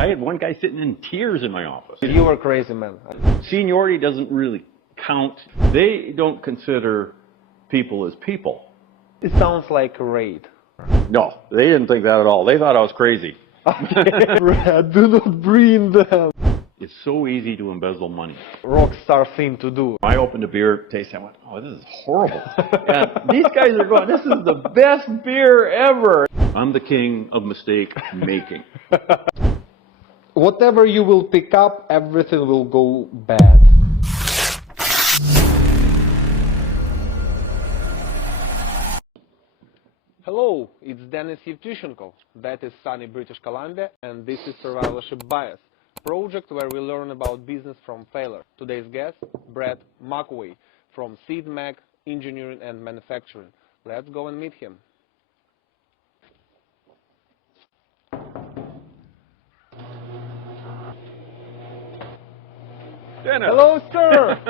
I had one guy sitting in tears in my office. You were crazy, man. Seniority doesn't really count. They don't consider people as people. It sounds like a raid. No, they didn't think that at all. They thought I was crazy. Brad, do not bring them. It's so easy to embezzle money. Rockstar thing to do. I opened a beer, tasted it, I went, oh, this is horrible. And these guys are going, this is the best beer ever. I'm the king of mistake making. Whatever you will pick up, everything will go bad. Hello, it's Denis Yevtushenko. That is sunny British Columbia, and this is Survivorship Bias, project where we learn about business from failure. Today's guest, Brad McQuhae from Seed Mac Engineering and Manufacturing. Let's go and meet him. Dennis. Hello, sir.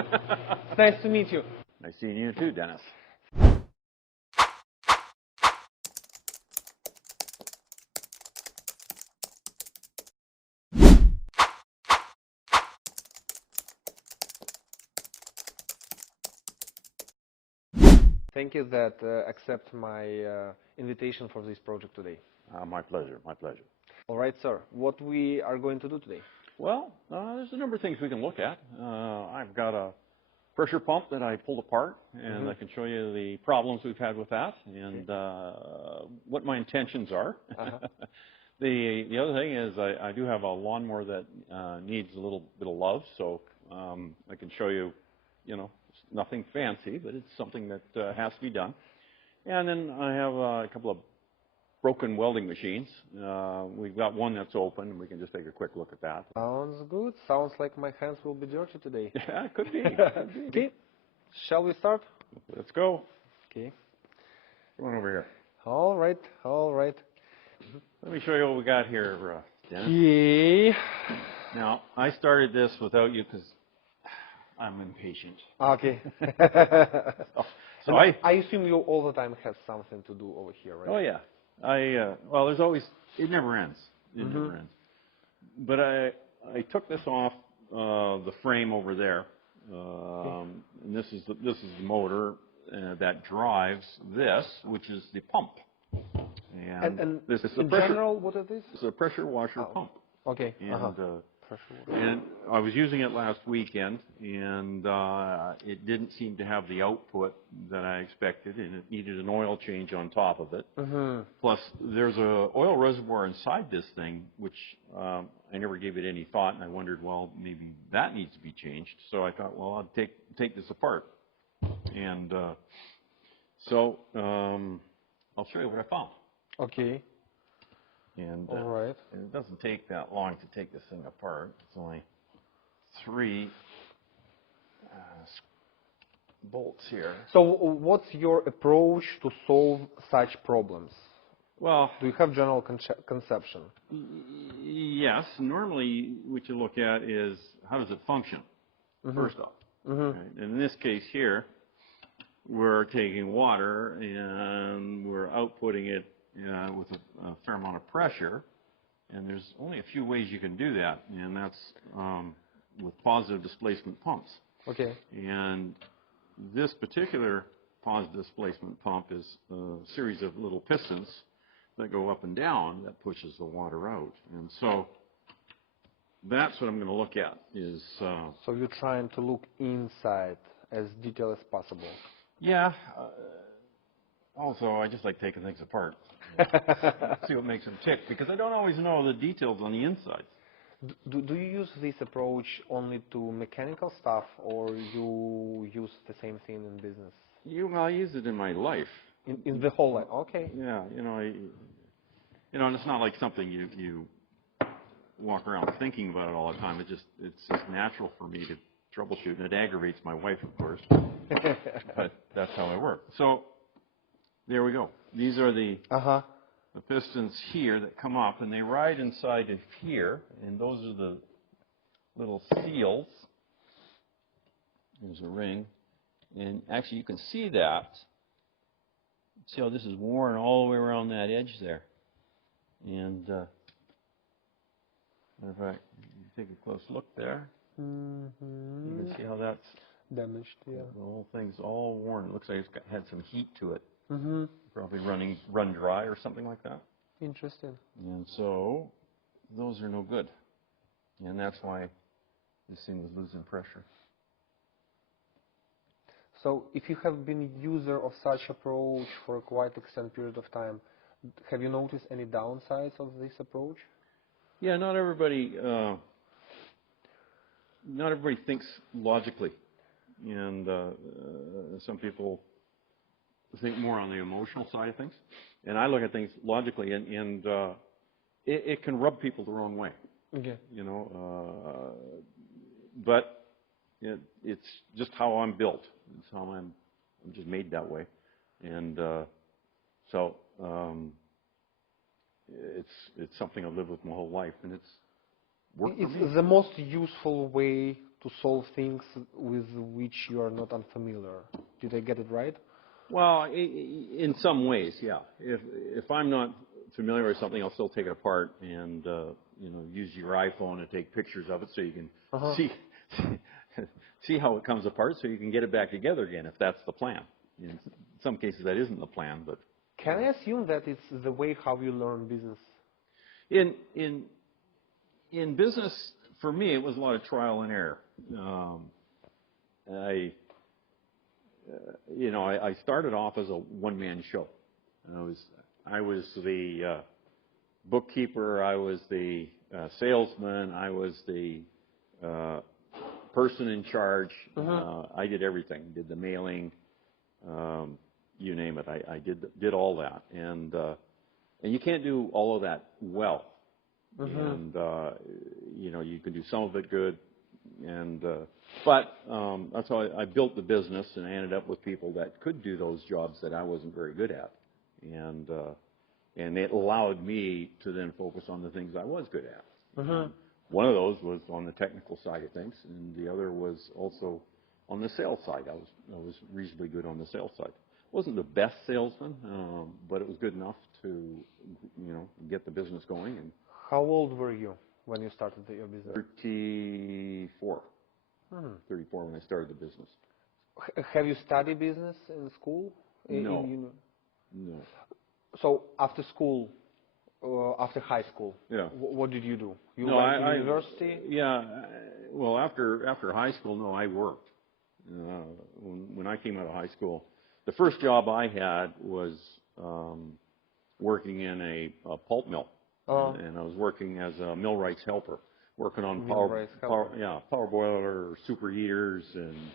It's nice to meet you. Nice seeing you too, Dennis. Thank you that accept my invitation for this project today. My pleasure, my pleasure. All right, sir. What we are going to do today? Well, there's a number of things we can look at. I've got a pressure pump that I pulled apart, and I can show you the problems we've had with that and what my intentions are. The other thing is I do have a lawnmower that needs a little bit of love, so I can show you, you know, it's nothing fancy, but it's something that has to be done. And then I have a couple of broken welding machines. We've got one that's open, and we can just take a quick look at that. Sounds good. Sounds like my hands will be dirty today. Yeah, it could be. Okay. Shall we start? Let's go. Okay. Come on over here. All right. All right. Let me show you what we got here, Dennis. Okay. Now, I started this without you because I'm impatient. Okay. So I assume you all the time have something to do over here, right? Oh yeah. Well, there's always, it never ends. It never ends. But I took this off the frame over there, and this is the motor that drives this, which is the pump. And this is in general, what is this? It's a pressure washer pump. Okay. And I was using it last weekend, and it didn't seem to have the output that I expected, and it needed an oil change on top of it. Plus, there's a oil reservoir inside this thing, which I never gave it any thought, and I wondered, well, maybe that needs to be changed. So I thought, well, I'll take this apart. And so I'll show you what I found. Okay. And all right. it doesn't take that long to take this thing apart. It's only 3 bolts here. So what's your approach to solve such problems? Well, do you have general conception? Yes. Normally, what you look at is how does it function, first off. Right? In this case here, we're taking water and we're outputting it with a fair amount of pressure, and there's only a few ways you can do that, and that's with positive displacement pumps. Okay. And this particular positive displacement pump is a series of little pistons that go up and down that pushes the water out, and so that's what I'm going to look at. Is so you're trying to look inside as detailed as possible. Yeah. Also, I just like taking things apart. See what makes them tick, because I don't always know the details on the inside. Do you use this approach only to mechanical stuff, or you use the same thing in business? I use it in my life. In the whole life, okay. Yeah, and it's not like something you walk around thinking about it all the time. It's just natural for me to troubleshoot, and it aggravates my wife, of course. But that's how I work. So there we go. These are the pistons here that come up, and they ride inside of here, and those are the little seals. There's a ring, and actually you can see that. See how this is worn all the way around that edge there, and In fact, you take a close look there. Mm-hmm. You can see how that's Damaged, yeah. the whole thing's all worn. It looks like had some heat to it. Mm-hmm. Probably run dry or something like that. Interesting. And so those are no good. And that's why this thing was losing pressure. So if you have been user of such approach for a quite extended period of time, have you noticed any downsides of this approach? Yeah, not everybody thinks logically. And some people think more on the emotional side of things. And I look at things logically, and it can rub people the wrong way. Okay. You know, but it's just how I'm built. It's how I'm just made that way. And so it's something I've lived with my whole life, and it's worked for me. It's the most useful way to solve things with which you are not unfamiliar. Did I get it right? Well, in some ways, yeah. If I'm not familiar with something, I'll still take it apart and use your iPhone and take pictures of it so you can see how it comes apart, so you can get it back together again if that's the plan. In some cases, that isn't the plan, but can I assume that it's the way how you learn business? In business, for me, it was a lot of trial and error. I started off as a one-man show. I was the bookkeeper. I was the salesman. I was the person in charge. I did everything. Did the mailing. You name it. I did all that. And you can't do all of that well. And you can do some of it good. And but that's how I built the business, and I ended up with people that could do those jobs that I wasn't very good at, and it allowed me to then focus on the things I was good at. One of those was on the technical side of things, and the other was also on the sales side. I was reasonably good on the sales side. Wasn't the best salesman, but it was good enough to get the business going. And how old were you when you started your business? 34. 34 when I started the business. Have you studied business in school? No. No. So after school, after high school, what did you do? You went to university? Yeah. Well, after high school, no, I worked. When I came out of high school, the first job I had was working in a pulp mill. And I was working as a millwright's helper, working on power boiler, superheaters, and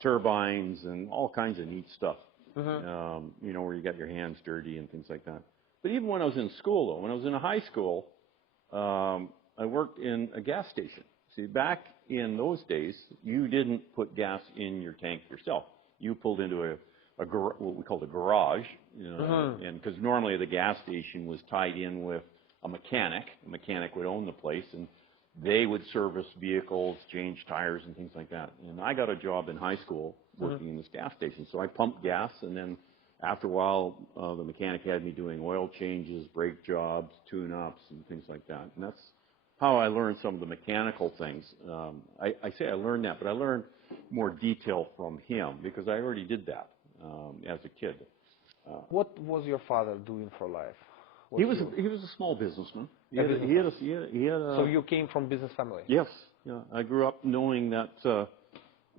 turbines, and all kinds of neat stuff. Where you got your hands dirty and things like that. But even when I was in school, though, when I was in high school, I worked in a gas station. See, back in those days, you didn't put gas in your tank yourself. You pulled into what we called a garage, and because normally the gas station was tied in with a mechanic. A mechanic would own the place, and they would service vehicles, change tires, and things like that. And I got a job in high school working in this gas station. So I pumped gas, and then after a while, the mechanic had me doing oil changes, brake jobs, tune-ups, and things like that. And that's how I learned some of the mechanical things. I say I learned that, but I learned more detail from him because I already did that as a kid. What was your father doing for life? He was a small businessman. He had a So you came from business family? Yes. Yeah. I grew up knowing that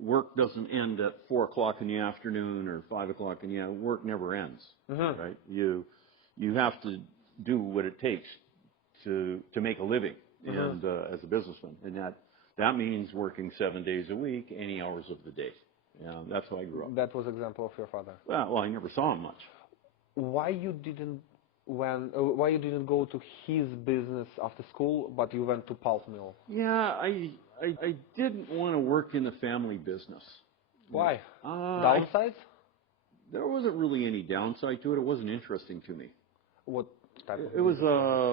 work doesn't end at 4 o'clock in the afternoon or 5 o'clock in the afternoon. Work never ends. Right? You have to do what it takes to make a living and as a businessman, and that means working 7 days a week, any hours of the day. That's how I grew up. That was example of your father. Well, I never saw him much. Why you didn't go to his business after school, but you went to pulp mill? Yeah, I didn't want to work in the family business. Why? Downsides? There wasn't really any downside to it. It wasn't interesting to me. What type of? It was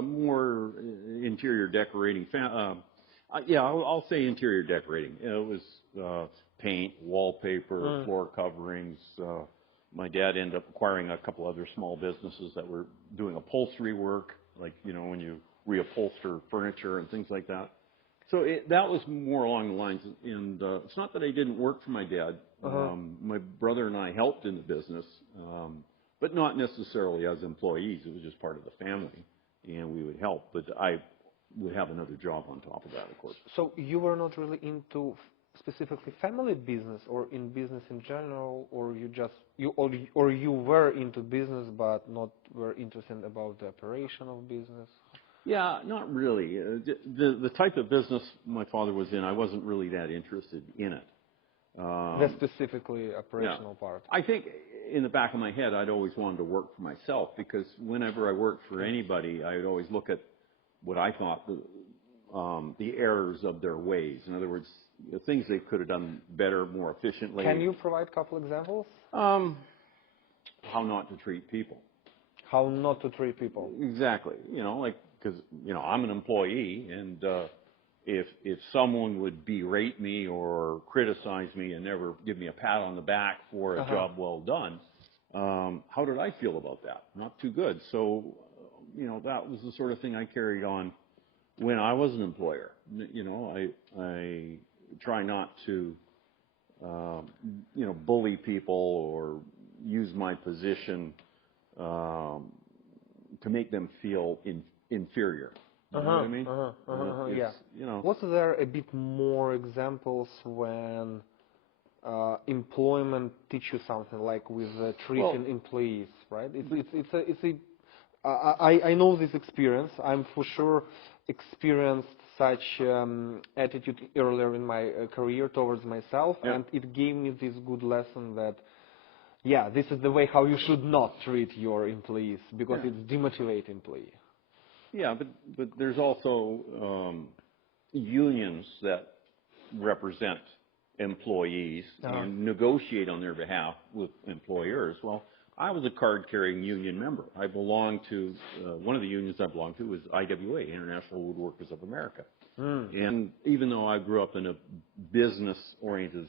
more interior decorating. I'll say interior decorating. It was paint, wallpaper, floor coverings. My dad ended up acquiring a couple other small businesses that were doing upholstery work, like when you reupholster furniture and things like that. So that was more along the lines, and it's not that I didn't work for my dad. My brother and I helped in the business, but not necessarily as employees. It was just part of the family, and we would help. But I would have another job on top of that, of course. So you were not really into specifically family business, or in business in general, or you were into business but not were interested about the operation of business? Yeah, not really. The type of business my father was in, I wasn't really that interested in it. The specifically operational part. I think in the back of my head, I'd always wanted to work for myself, because whenever I worked for anybody, I'd always look at what I thought the errors of their ways. In other words, the things they could have done better, more efficiently. Can you provide a couple examples? How not to treat people. How not to treat people. Exactly. Because I'm an employee, and if someone would berate me or criticize me and never give me a pat on the back for a job well done, how did I feel about that? Not too good. So, that was the sort of thing I carried on when I was an employer. I try not to, bully people or use my position to make them feel inferior. You know what I mean? Yeah. Was there a bit more examples when employment teach you something, like with treating employees, right? I know this experience. I'm for sure experienced such attitude earlier in my career towards myself, and it gave me this good lesson that, yeah, this is the way how you should not treat your employees, because it's demotivate employee. Yeah, but there's also unions that represent employees and negotiate on their behalf with employers. Well, I was a card-carrying union member. I belonged to, one of the unions I belonged to was IWA, International Woodworkers of America. And even though I grew up in a business-oriented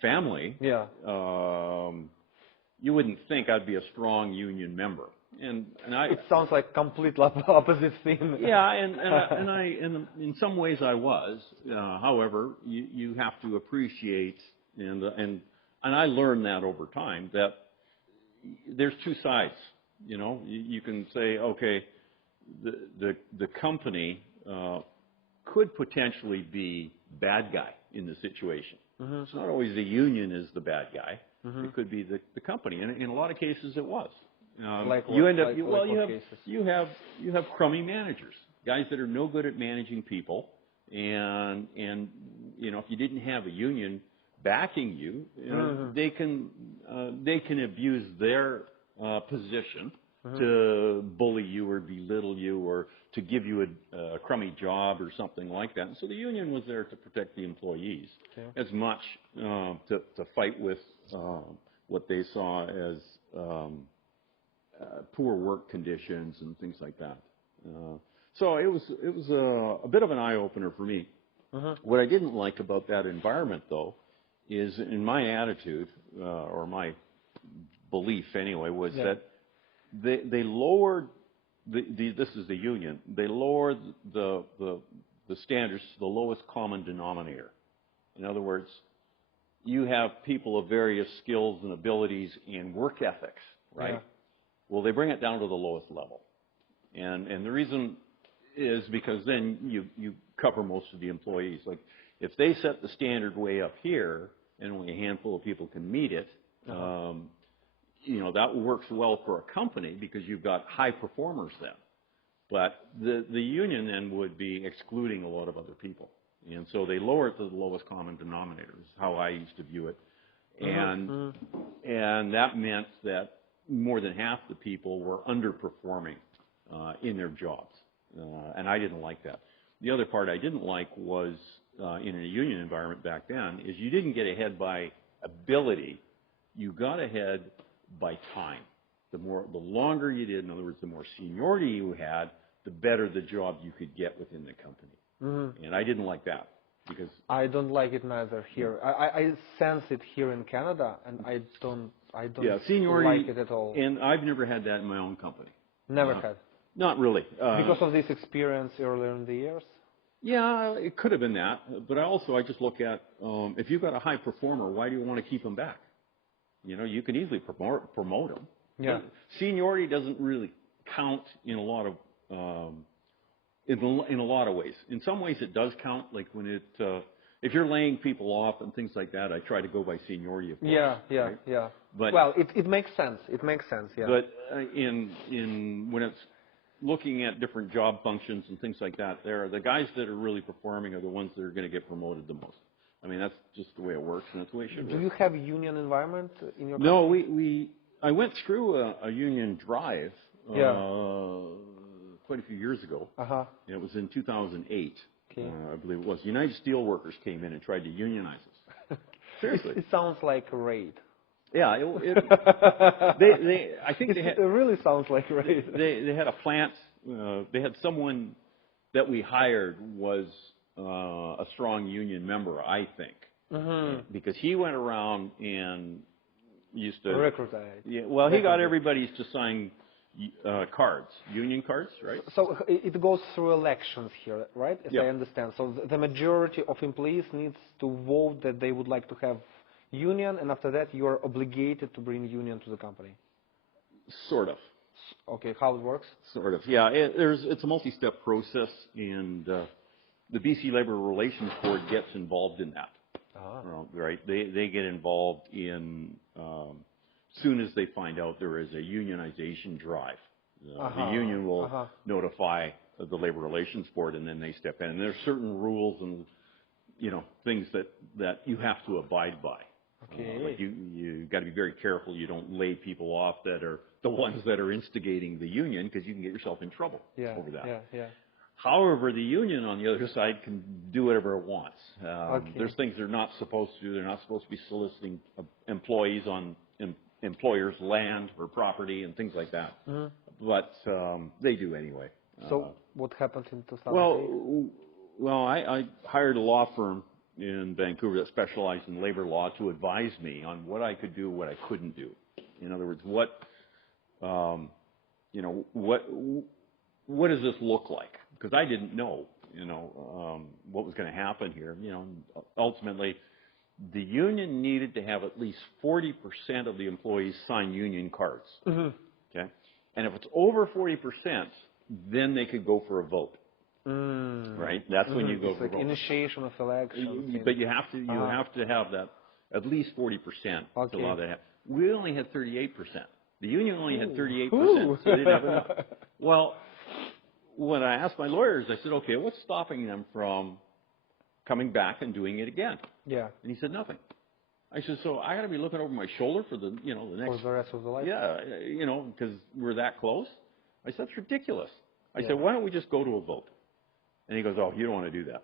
family, you wouldn't think I'd be a strong union member. And it sounds like complete opposite thing. Yeah, and in some ways I was. However, you have to appreciate, and I learned that over time, that there's two sides. You can say, okay, the company could potentially be bad guy in the situation. It's not always the union is the bad guy. It could be the company, and in a lot of cases it was. You have crummy managers, guys that are no good at managing people, and if you didn't have a union backing you, they can abuse their position to bully you or belittle you or to give you a crummy job or something like that. And so the union was there to protect the employees as much to fight with what they saw as poor work conditions and things like that. So it was a bit of an eye-opener for me. What I didn't like about that environment, though, is in my attitude, or my belief anyway, was that they lowered, this is the union, they lowered the standards to the lowest common denominator. In other words, you have people of various skills and abilities and work ethics, right? Well, they bring it down to the lowest level. And the reason is because then you cover most of the employees. Like, if they set the standard way up here and only a handful of people can meet it, that works well for a company because you've got high performers then. But the union then would be excluding a lot of other people. And so they lower it to the lowest common denominator is how I used to view it. And that meant that more than half the people were underperforming in their jobs. And I didn't like that. The other part I didn't like was in a union environment back then is you didn't get ahead by ability. You got ahead by time. The longer you did, in other words, the more seniority you had, the better the job you could get within the company. And I didn't like that because I don't like it neither here. I sense it here in Canada, and I don't seniority, like it at all. And I've never had that in my own company. Never had. Not really. Because of this experience earlier in the years? Yeah, it could have been that. But I just look at, if you've got a high performer, why do you want to keep him back? You know, you can easily promote him. Yeah. Seniority doesn't really count in a lot of in a lot of ways. In some ways, it does count. Like when if you're laying people off and things like that, I try to go by seniority, of course. Yeah. But, well, it makes sense. It makes sense. Yeah. But in when it's looking at different job functions and things like that, the guys that are really performing are the ones that are going to get promoted the most. I mean, that's just the way it works, and that's the way it should work. Do you have a union environment in your No, company? I went through a union drive quite a few years ago. Uh-huh. It was in 2008, Okay. I believe it was. United Steelworkers came in and tried to unionize us. Seriously. It sounds like a raid. Yeah, I think they had. It really sounds like a raid. They had a plant. They had someone that we hired was a strong union member, I think, because he went around and used to recruit. Yeah, well, he got everybody to sign cards, union cards, right? So it goes through elections here, right? As Yeah. I understand. So the majority of employees needs to vote that they would like to have union, and after that you are obligated to bring union to the company. Sort of. Okay, how it works? Sort of. Yeah, it's a multi-step process, and the BC Labor Relations Board gets involved in that. Right? They get involved in soon as they find out there is a unionization drive. The union will notify the Labor Relations Board, and then they step in. And there's certain rules and things that you have to abide by. Okay. Like you got to be very careful you don't lay people off that are the ones that are instigating the union, because you can get yourself in trouble over that. Yeah. However, the union on the other side can do whatever it wants. There's things they're not supposed to do. They're not supposed to be soliciting employees on employers' land or property and things like that. But they do anyway. So what happened in 2008? Well, I hired a law firm in Vancouver that specialized in labor law to advise me on what I could do, what I couldn't do. In other words, what does this look like? Because I didn't know, what was going to happen here. Ultimately, the union needed to have at least 40% of the employees sign union cards. Okay, and if it's over 40%, then they could go for a vote. Right, that's when you go for a vote. Initiation of elections. But you have to have that at least 40% to allow that. We only had 38%. The union only had 38%, so they didn't have enough. Well, when I asked my lawyers, I said, okay, what's stopping them from coming back and doing it again? Yeah. And he said, nothing. I said, so I got to be looking over my shoulder for the next... For the rest of the life? Yeah, because we're that close. I said, that's ridiculous. I said, why don't we just go to a vote? And he goes, oh, you don't want to do that.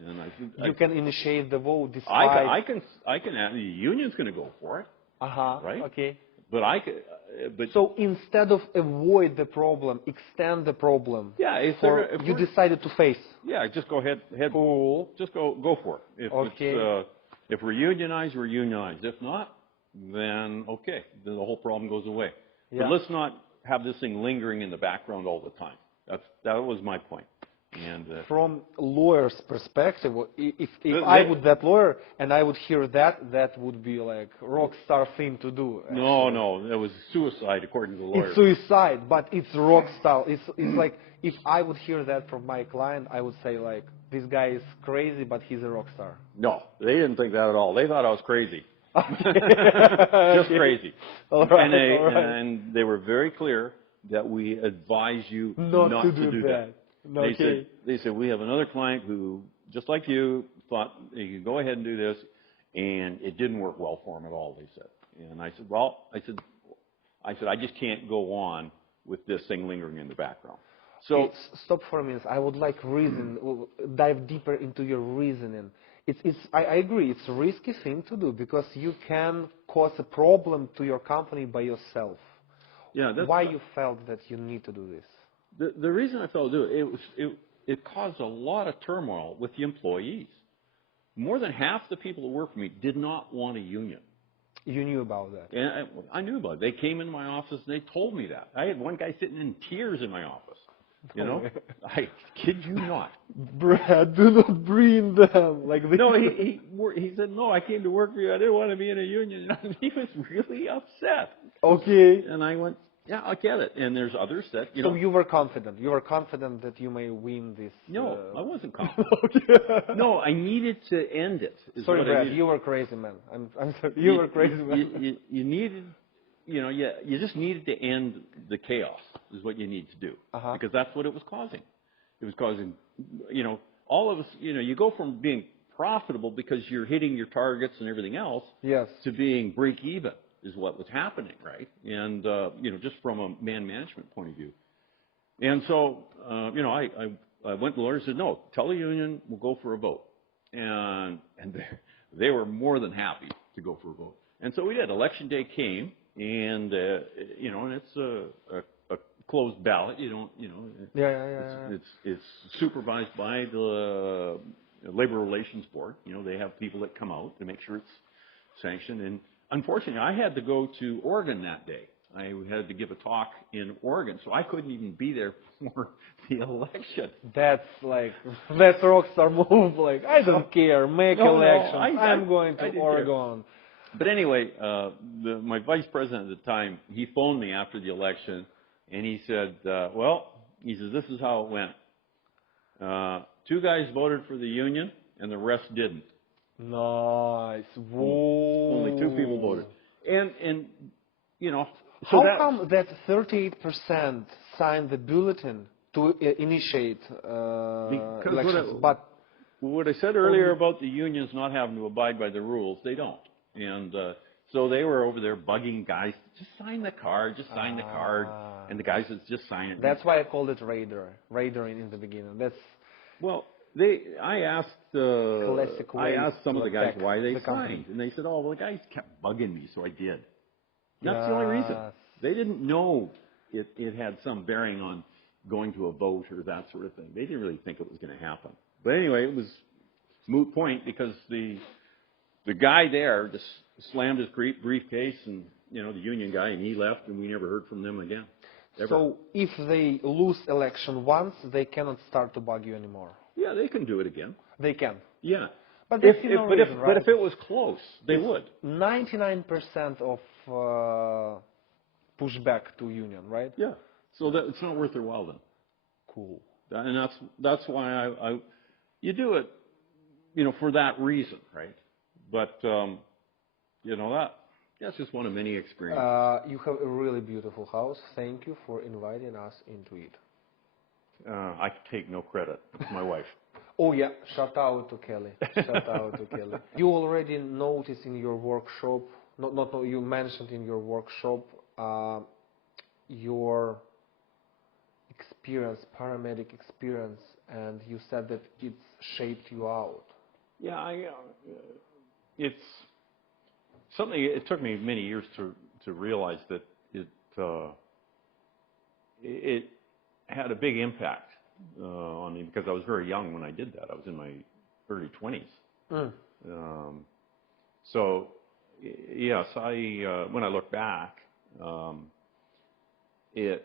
And I said, you can initiate the vote despite... I can, the union's going to go for it. Right? Okay. But so instead of avoid the problem, extend the problem. Yeah, if you decided to face. Yeah, just go ahead. Cool. Just go for it. If we're unionized, we're unionized. If not, then okay, then the whole problem goes away. Yeah. But let's not have this thing lingering in the background all the time. That was my point. And from lawyer's perspective, if I would that lawyer and I would hear that would be like rock star thing to do. Actually. No, that was suicide according to the lawyer. It's suicide, but it's rock star. It's like if I would hear that from my client, I would say like this guy is crazy, but he's a rock star. No, they didn't think that at all. They thought I was crazy. Just crazy. All right, and they were very clear that we advise you not to do that. They said, we have another client who, just like you, thought you could go ahead and do this, and it didn't work well for him at all, they said. And I said, I just can't go on with this thing lingering in the background. So stop for a minute. I would like dive deeper into your reasoning. I agree, it's a risky thing to do because you can cause a problem to your company by yourself. Yeah, why you felt that you need to do this? The reason I felt to do it caused a lot of turmoil with the employees. More than half the people that work for me did not want a union. You knew about that. And I knew about it. They came into my office and they told me that. I had one guy sitting in tears in my office. You know, I kid you not. Brad, do not bring them. Like this. No, he said, no, I came to work for you. I didn't want to be in a union. He was really upset. Okay. And I went, yeah, I get it. And there's others that, you So know. you were confident. You were confident that you may win this. No, I wasn't confident. Okay. No, I needed to end it. Sorry, Brad, you were crazy, man. I'm sorry. You were crazy, man. You needed, you know, you just needed to end the chaos is what you need to do. Because that's what it was causing. It was causing, you know, all of us, you know, you go from being profitable because you're hitting your targets and everything else Yes. to being break even is what was happening, right? And, you know, just from a man management point of view. And so, you know, I went to the lawyer and said, no, tell the union we'll go for a vote. And they were more than happy to go for a vote. And so we did. Election day came, and, you know, and it's a closed ballot. You don't, you know, it's supervised by the Labor Relations Board. You know, they have people that come out to make sure it's sanctioned. And unfortunately, I had to go to Oregon that day. I had to give a talk in Oregon, so I couldn't even be there for the election. That's rock star move. Like, I don't care, make elections. I'm going to Oregon. But anyway, my vice president at the time, he phoned me after the election, and he said, well, he says, this is how it went. 2 guys voted for the union, and the rest didn't. Nice. Whoa. Only 2 people voted. And you know, so how come that 38% signed the bulletin to initiate elections? But what I said earlier about the unions not having to abide by the rules, they don't. And so they were over there bugging guys, just sign the card, just sign the card. And the guys would just sign it. That's why I called it raidering in the beginning. That's well, I asked some of the guys why they signed, and they said, "Oh, well, the guys kept bugging me, so I did." That's the only reason. They didn't know it had some bearing on going to a vote or that sort of thing. They didn't really think it was going to happen. But anyway, it was moot point because the guy there just slammed his briefcase, and you know, the union guy, and he left, and we never heard from them again. Ever. So if they lose election once, they cannot start to bug you anymore. Yeah, they can do it again. They can. Yeah. But if it was close, they would. 99% of pushback to union, right? Yeah. So it's not worth their while then. Cool. And that's why you do it, you know, for that reason, right? But you know, that's just one of many experiences. You have a really beautiful house. Thank you for inviting us into it. I take no credit. It's my wife. Oh yeah, shout out to Kelly. Shout out to Kelly. You already noticed in your workshop, you mentioned in your workshop your experience, paramedic experience, and you said that it's shaped you out. Yeah, it's something. It took me many years to realize that it had a big impact on me because I was very young when I did that. I was in my early 20s. So yes, when I look back, it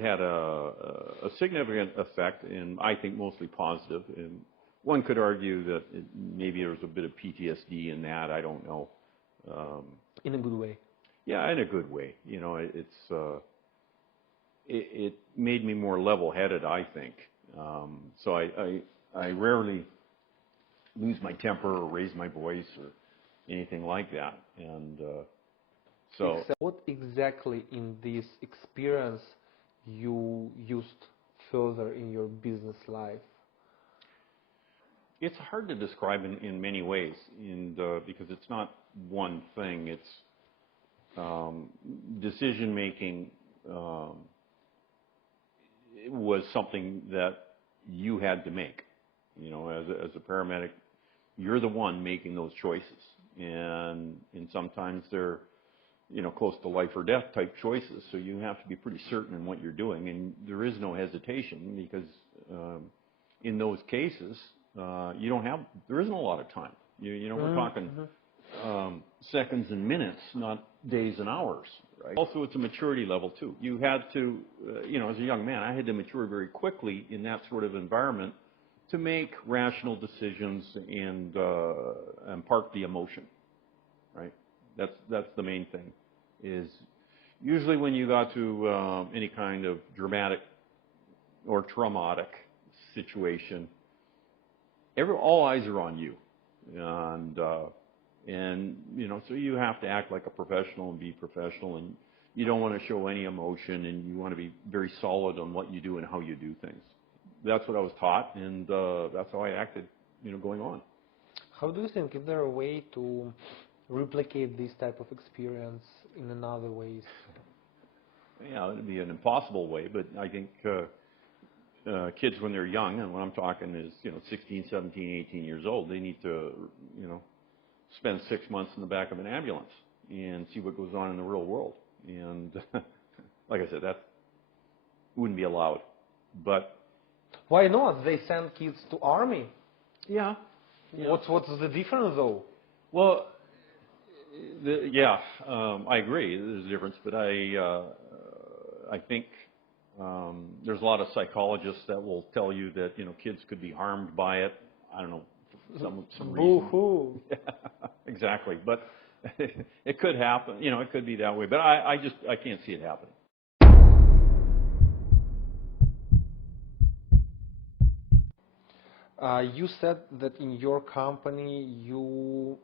had a significant effect, and I think mostly positive. And one could argue that maybe there was a bit of PTSD in that. I don't know. In a good way. Yeah, in a good way. You know, it made me more level-headed, I think. So I rarely lose my temper or raise my voice or anything like that. And so, what exactly in this experience you used further in your business life? It's hard to describe in many ways, because it's not one thing. It's decision making. It was something that you had to make. You know, as a paramedic, you're the one making those choices, and sometimes they're, you know, close to life or death type choices. So you have to be pretty certain in what you're doing, and there is no hesitation because in those cases, there isn't a lot of time. You know, we're talking seconds and minutes, not days and hours, right? Also, it's a maturity level, too. You had to, as a young man, I had to mature very quickly in that sort of environment to make rational decisions and park the emotion, right? That's the main thing, is usually when you got to any kind of dramatic or traumatic situation, all eyes are on you. And so you have to act like a professional and be professional, and you don't want to show any emotion, and you want to be very solid on what you do and how you do things. That's what I was taught, and that's how I acted, going on. How do you think, is there a way to replicate this type of experience in other ways? Yeah, it would be an impossible way, but I think kids when they're young, and what I'm talking is, 16, 17, 18 years old, they need to, spend 6 months in the back of an ambulance and see what goes on in the real world. And like I said, that wouldn't be allowed. But why not? They send kids to army. Yeah. What's the difference, though? Well, I agree. There's a difference, but I think there's a lot of psychologists that will tell you that kids could be harmed by it. I don't know, some reason. Boo-hoo. Yeah, exactly. But it could happen. It could be that way. But I can't see it happening. You said that in your company you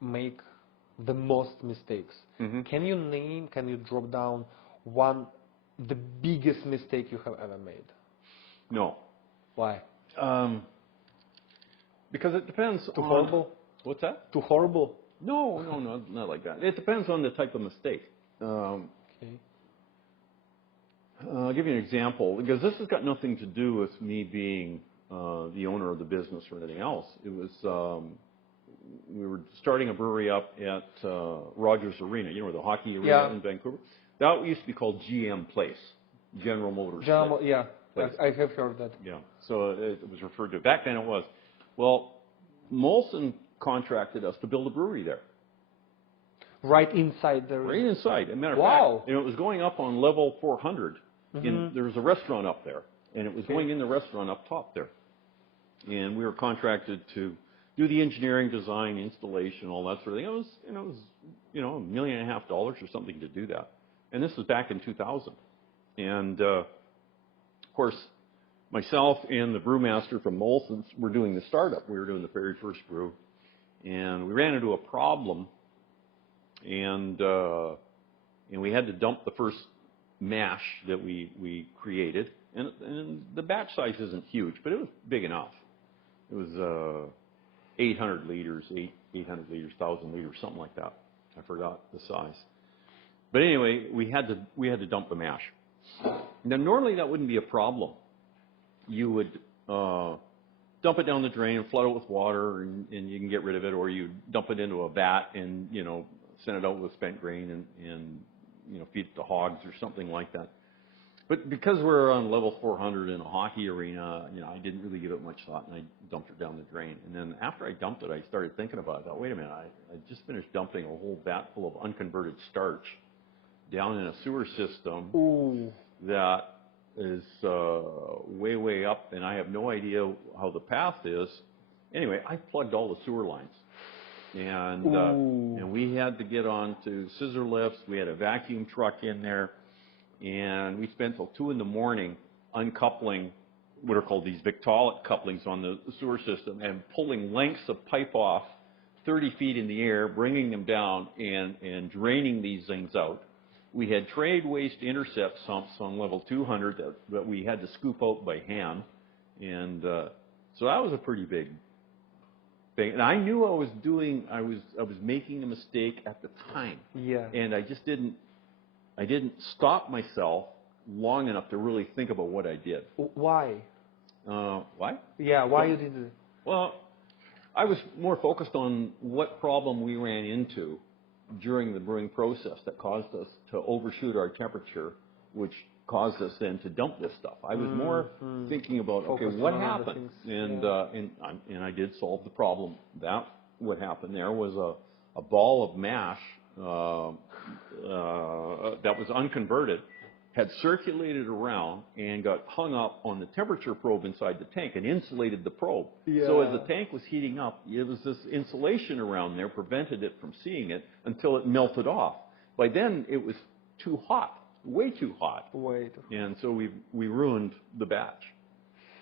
make the most mistakes. Mm-hmm. Can you drop down the biggest mistake you have ever made? No. Why? Because it depends. Too horrible? What's that? Too horrible? No, not like that. It depends on the type of mistake. Okay. I'll give you an example, because this has got nothing to do with me being the owner of the business or anything else. It was we were starting a brewery up at Rogers Arena, the hockey arena in Vancouver. That used to be called GM Place, General Motors. Place. I have heard that. Yeah, so it was referred to. Back then it was. Well, Molson contracted us to build a brewery there. Right inside the Right inside. As a matter of fact, it was going up on level 400. Mm-hmm. There was a restaurant up there, and it was going in the restaurant up top there. And we were contracted to do the engineering, design, installation, all that sort of thing. It was $1.5 million or something to do that. And this was back in 2000. And of course, myself and the brewmaster from Molson's were doing the startup. We were doing the very first brew, and we ran into a problem, and we had to dump the first mash that we created. And the batch size isn't huge, but it was big enough. It was 800 liters, 800 liters, 1,000 liters, something like that. I forgot the size. But anyway, we had to dump the mash. Now, normally that wouldn't be a problem. You would dump it down the drain and flood it with water, and you can get rid of it, or you dump it into a vat and send it out with spent grain and feed it to hogs or something like that. But because we're on level 400 in a hockey arena, I didn't really give it much thought, and I dumped it down the drain. And then after I dumped it, I started thinking about it. I thought, wait a minute, I just finished dumping a whole vat full of unconverted starch down in a sewer system. Ooh. That is way up, and I have no idea how the path is. Anyway, I plugged all the sewer lines. And we had to get on to scissor lifts. We had a vacuum truck in there. And we spent till 2 in the morning uncoupling what are called these Victaulic couplings on the sewer system and pulling lengths of pipe off 30 feet in the air, bringing them down and draining these things out. We had trade waste intercept sumps on level 200 that we had to scoop out by hand. And so that was a pretty big thing. And I knew I was making a mistake at the time. Yeah. And I just didn't stop myself long enough to really think about what I did. Why? Why? Yeah, why you did it? Well, I was more focused on what problem we ran into during the brewing process that caused us to overshoot our temperature, which caused us then to dump this stuff. I was more thinking about, okay, what happened? And I did solve the problem. What happened there was a ball of mash that was unconverted had circulated around and got hung up on the temperature probe inside the tank and insulated the probe. Yeah. So as the tank was heating up, it was this insulation around there prevented it from seeing it until it melted off. By then, it was too hot, way too hot. Way too hot. And so we ruined the batch.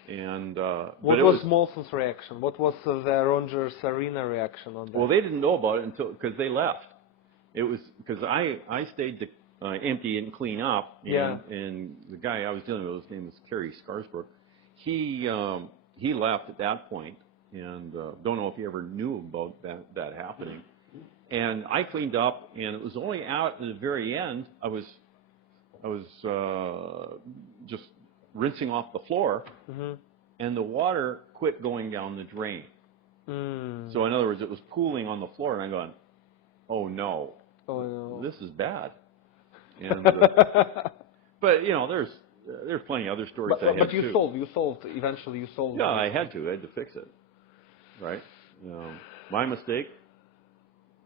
And what was Molson's reaction? What was the Rogers Arena reaction on that? Well, they didn't know about it until because they left. It was because I stayed to empty and clean up. And, yeah. And the guy I was dealing with, his name was Kerry Scarsbrook. He left at that point, and don't know if he ever knew about that happening. And I cleaned up, and it was only out at the very end. I was just rinsing off the floor, and the water quit going down the drain. So in other words, it was pooling on the floor, and I'm going, oh no, this is bad. And, but you know, there's plenty of other stories. But you solved. Eventually, you solved. Yeah, I had to fix it. Right. My mistake,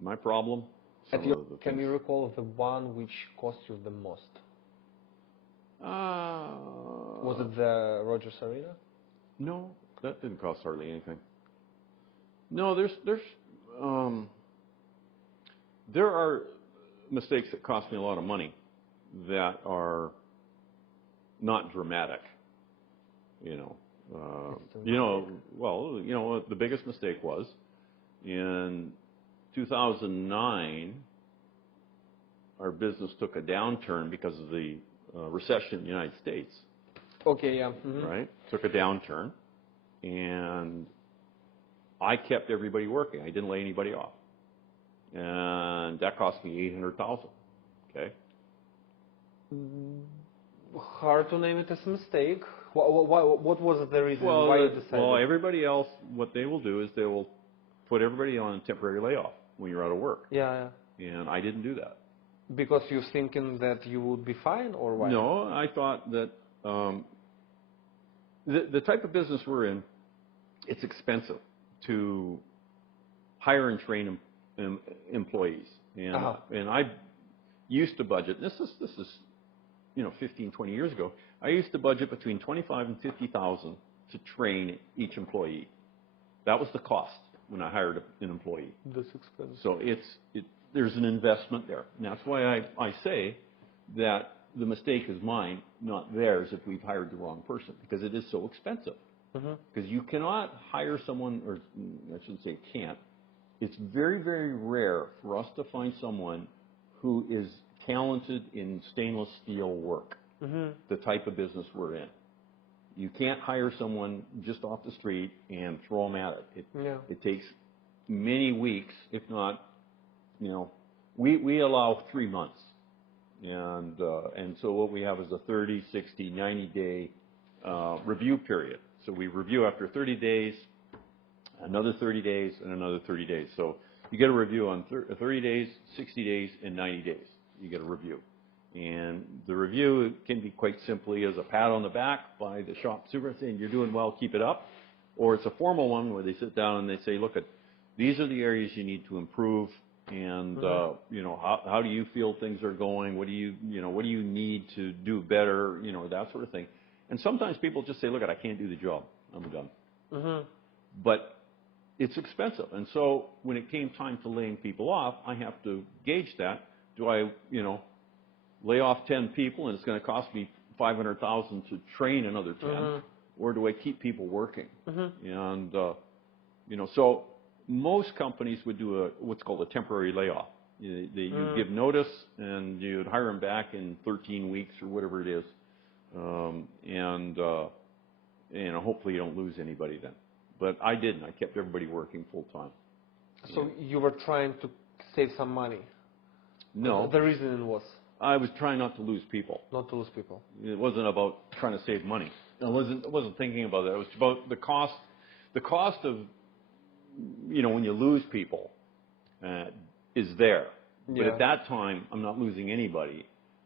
my problem. Can you recall the one which cost you the most? Was it the Rogers Arena? No, that didn't cost hardly anything. No, there are mistakes that cost me a lot of money that are not dramatic. Well, the biggest mistake was in 2009, our business took a downturn because of the recession in the United States. Okay, yeah. Right? Took a downturn, and I kept everybody working. I didn't lay anybody off. And that cost me $800,000. Okay? Hard to name it as a mistake. What was the reason why you decided? Well, everybody else, what they will do is they will put everybody on a temporary layoff when you're out of work. Yeah. And I didn't do that. Because you're thinking that you would be fine, or why? No, I thought that the type of business we're in, it's expensive to hire and train employees. And I used to budget, this is 15, 20 years ago, I used to budget between $25,000 and $50,000 to train each employee. That was the cost when I hired an employee. That's expensive. So there's an investment there. And that's why I say that the mistake is mine, not theirs, if we've hired the wrong person, because it is so expensive. Because you cannot hire someone, or I shouldn't say can't. It's very, very rare for us to find someone who is talented in stainless steel work, the type of business we're in. You can't hire someone just off the street and throw them at it. It takes many weeks, if not, we allow 3 months. And so what we have is a 30, 60, 90-day review period. So we review after 30 days, another 30 days, and another 30 days. So you get a review on 30 days, 60 days, and 90 days. You get a review. And the review can be quite simply as a pat on the back by the shop super saying, you're doing well, keep it up. Or it's a formal one where they sit down and they say, look, these are the areas you need to improve. And, how do you feel things are going? What do you need to do better? That sort of thing. And sometimes people just say, look, I can't do the job. I'm done. But it's expensive. And so when it came time to laying people off, I have to gauge that. Do I, lay off 10 people and it's going to cost me $500,000 to train another 10? Or do I keep people working? And, so most companies would do what's called a temporary layoff. You'd give notice and you'd hire them back in 13 weeks or whatever it is. Hopefully you don't lose anybody then. But I didn't. I kept everybody working full time. So you were trying to save some money? No. The reason was? I was trying not to lose people. Not to lose people. It wasn't about trying to save money. I wasn't thinking about that. It was about the cost. The cost of, when you lose people is there. But at that time, I'm not losing anybody.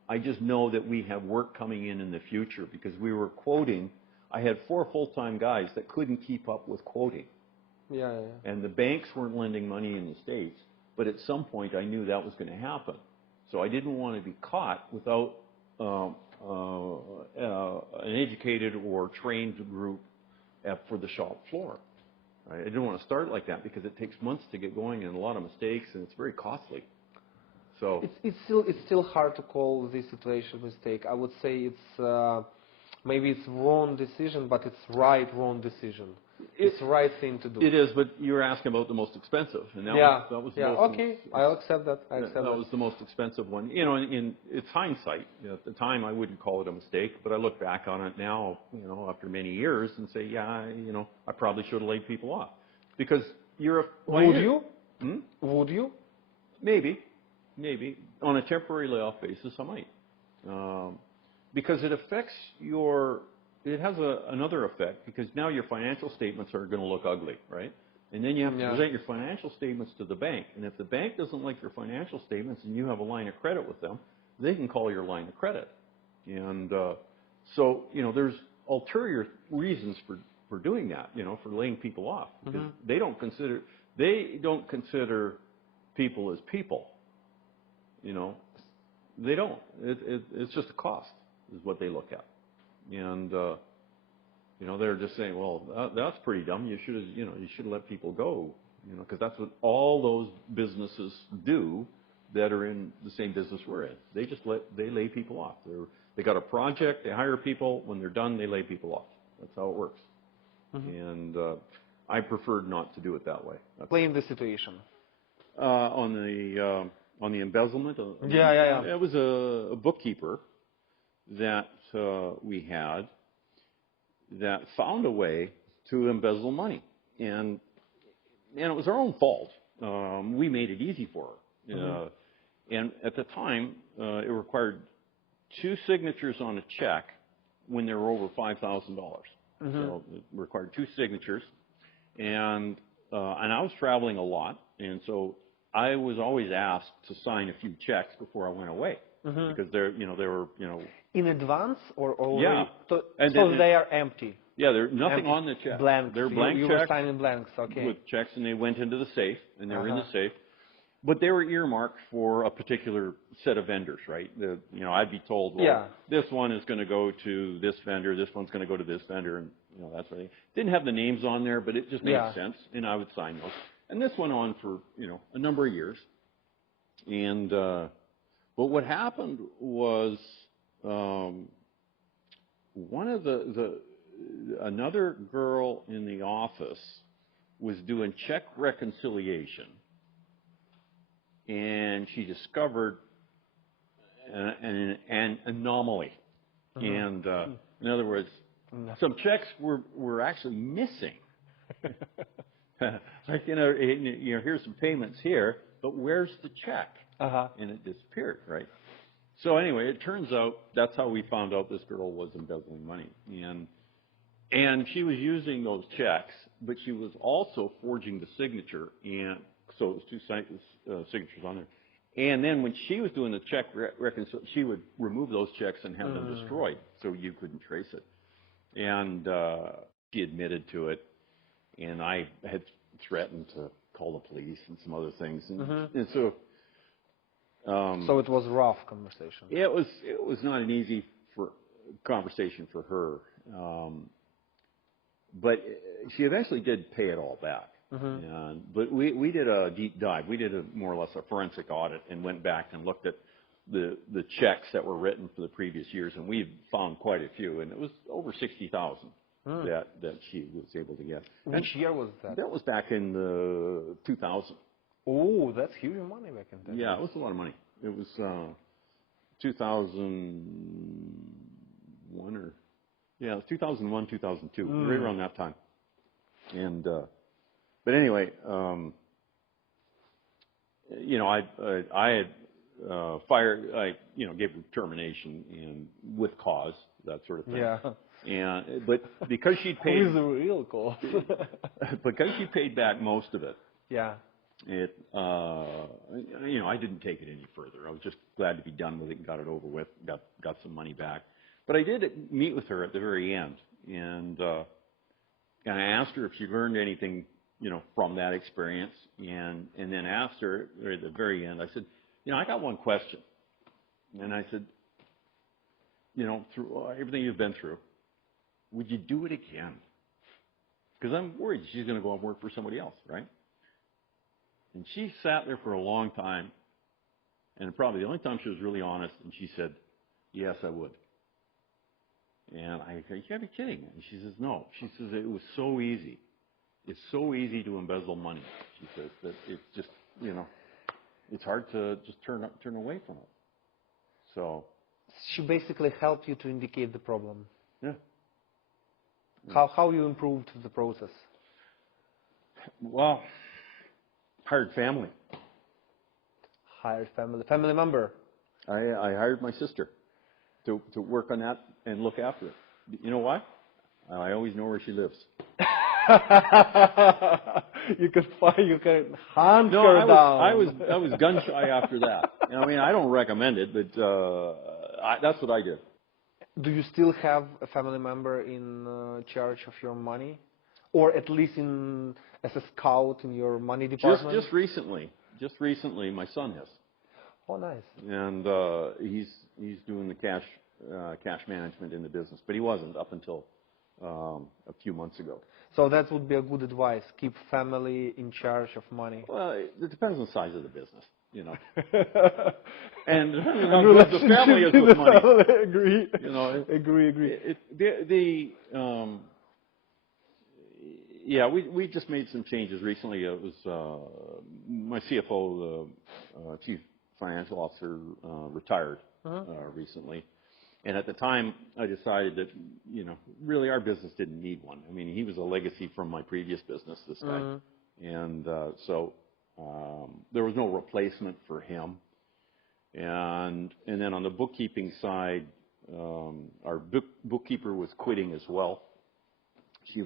I just know that we have work coming in the future because we were quoting. I had 4 full-time guys that couldn't keep up with quoting. And the banks weren't lending money in the States. but at some point I knew that was going to happen. So I didn't want to be caught without an educated or trained group for the shop floor. Right? I didn't want to start like that because it takes months to get going and a lot of mistakes, and it's very costly. So it's still hard to call this situation a mistake. I would say it's maybe it's wrong decision, but it's wrong decision. It's the right thing to do. It is, but you were asking about the most expensive, and that was the most. Okay, I'll accept that. That was the most expensive one. You know, in it's hindsight. You know, at the time, I wouldn't call it a mistake, but I look back on it now, you know, after many years, and say, yeah, you know, I probably should have laid people off, because you're a. Would you? Hmm? Would you? Maybe on a temporary layoff basis, I might, because it affects your. It has another effect, because now your financial statements are going to look ugly, right? And then you have to present your financial statements to the bank. And if the bank doesn't like your financial statements and you have a line of credit with them, they can call your line of credit. And so, you know, there's ulterior reasons for doing that, you know, for laying people off. Because they don't consider people as people. You know, they don't. It's just a cost is what they look at. And you know, they're just saying, well, that's pretty dumb. You should have let people go, you know, because that's what all those businesses do that are in the same business we're in. They lay people off. They got a project, they hire people. When they're done, they lay people off. That's how it works. And I preferred not to do it that way. Blame the situation. On the embezzlement. Yeah. It was a bookkeeper that we had that found a way to embezzle money, and it was our own fault. We made it easy for her, and at the time it required 2 signatures on a check when they were over $5,000. So it required 2 signatures, and I was traveling a lot, and so I was always asked to sign a few checks before I went away. Because they were in advance or already? Yeah. So then, they are empty. Yeah, there's nothing empty. on the check. Blanks. They're blank you checks. were signing blanks, okay. With checks, and they went into the safe, and they were in the safe. But they were earmarked for a particular set of vendors, right? I'd be told, well, this one is going to go to this vendor, this one's going to go to this vendor, and that sort of thing. Didn't have the names on there, but it just made sense, and I would sign those. And this went on for a number of years, and but what happened was another girl in the office was doing check reconciliation, and she discovered an anomaly. And in other words, some checks were actually missing. Like here's some payments here, but where's the check? And it disappeared, right? So anyway, it turns out that's how we found out this girl was embezzling money, and she was using those checks, but she was also forging the signature, and so it was 2 signatures on there. And then when she was doing the check reconciliation, she would remove those checks and have them destroyed, so you couldn't trace it. And she admitted to it, and I had threatened to call the police and some other things, and so. So it was a rough conversation. It was not an easy conversation for her, but she eventually did pay it all back. But we did a deep dive. We did more or less a forensic audit and went back and looked at the checks that were written for the previous years, and we found quite a few, and it was over $60,000 that she was able to get. Which year was that? That was back in the 2000. Oh, that's huge money back in that. Yeah, it was a lot of money. It was 2001 or it was 2001, 2002, right around that time. And but anyway, I had fired. I gave her termination and with cause, that sort of thing. Yeah. And but because she paid, who's the real cause? because she paid back most of it. Yeah. It, I didn't take it any further. I was just glad to be done with it and got it over with, got some money back. But I did meet with her at the very end, and I asked her if she learned anything from that experience. And then after, or at the very end, I said, I got one question. And I said, through everything you've been through, would you do it again? Because I'm worried she's going to go and work for somebody else, right? And she sat there for a long time, and probably the only time she was really honest, and she said, yes, I would. And I said, you got to be kidding. And she says, no. She says, it was so easy. It's so easy to embezzle money, she says, that it's just, it's hard to just turn away from it. So she basically helped you to indicate the problem. Yeah. How you improved the process? Well, hired family. Hired family member. I hired my sister to work on that and look after it. You know why? I always know where she lives. You can hunt her down. I was gun shy after that. I mean, I don't recommend it, but that's what I did. Do you still have a family member in charge of your money, or at least as a scout in your money department? Just recently, my son has. Oh, nice. And he's doing the cash management in the business, but he wasn't up until a few months ago. So that would be a good advice. Keep family in charge of money. Well, it depends on the size of the business, And depending on how good the family is with money. Agree. Agree. We just made some changes recently. It was my CFO, the Chief Financial Officer, retired recently. And at the time, I decided that, really our business didn't need one. I mean, he was a legacy from my previous business, this guy. And so there was no replacement for him. And then on the bookkeeping side, our bookkeeper was quitting as well. She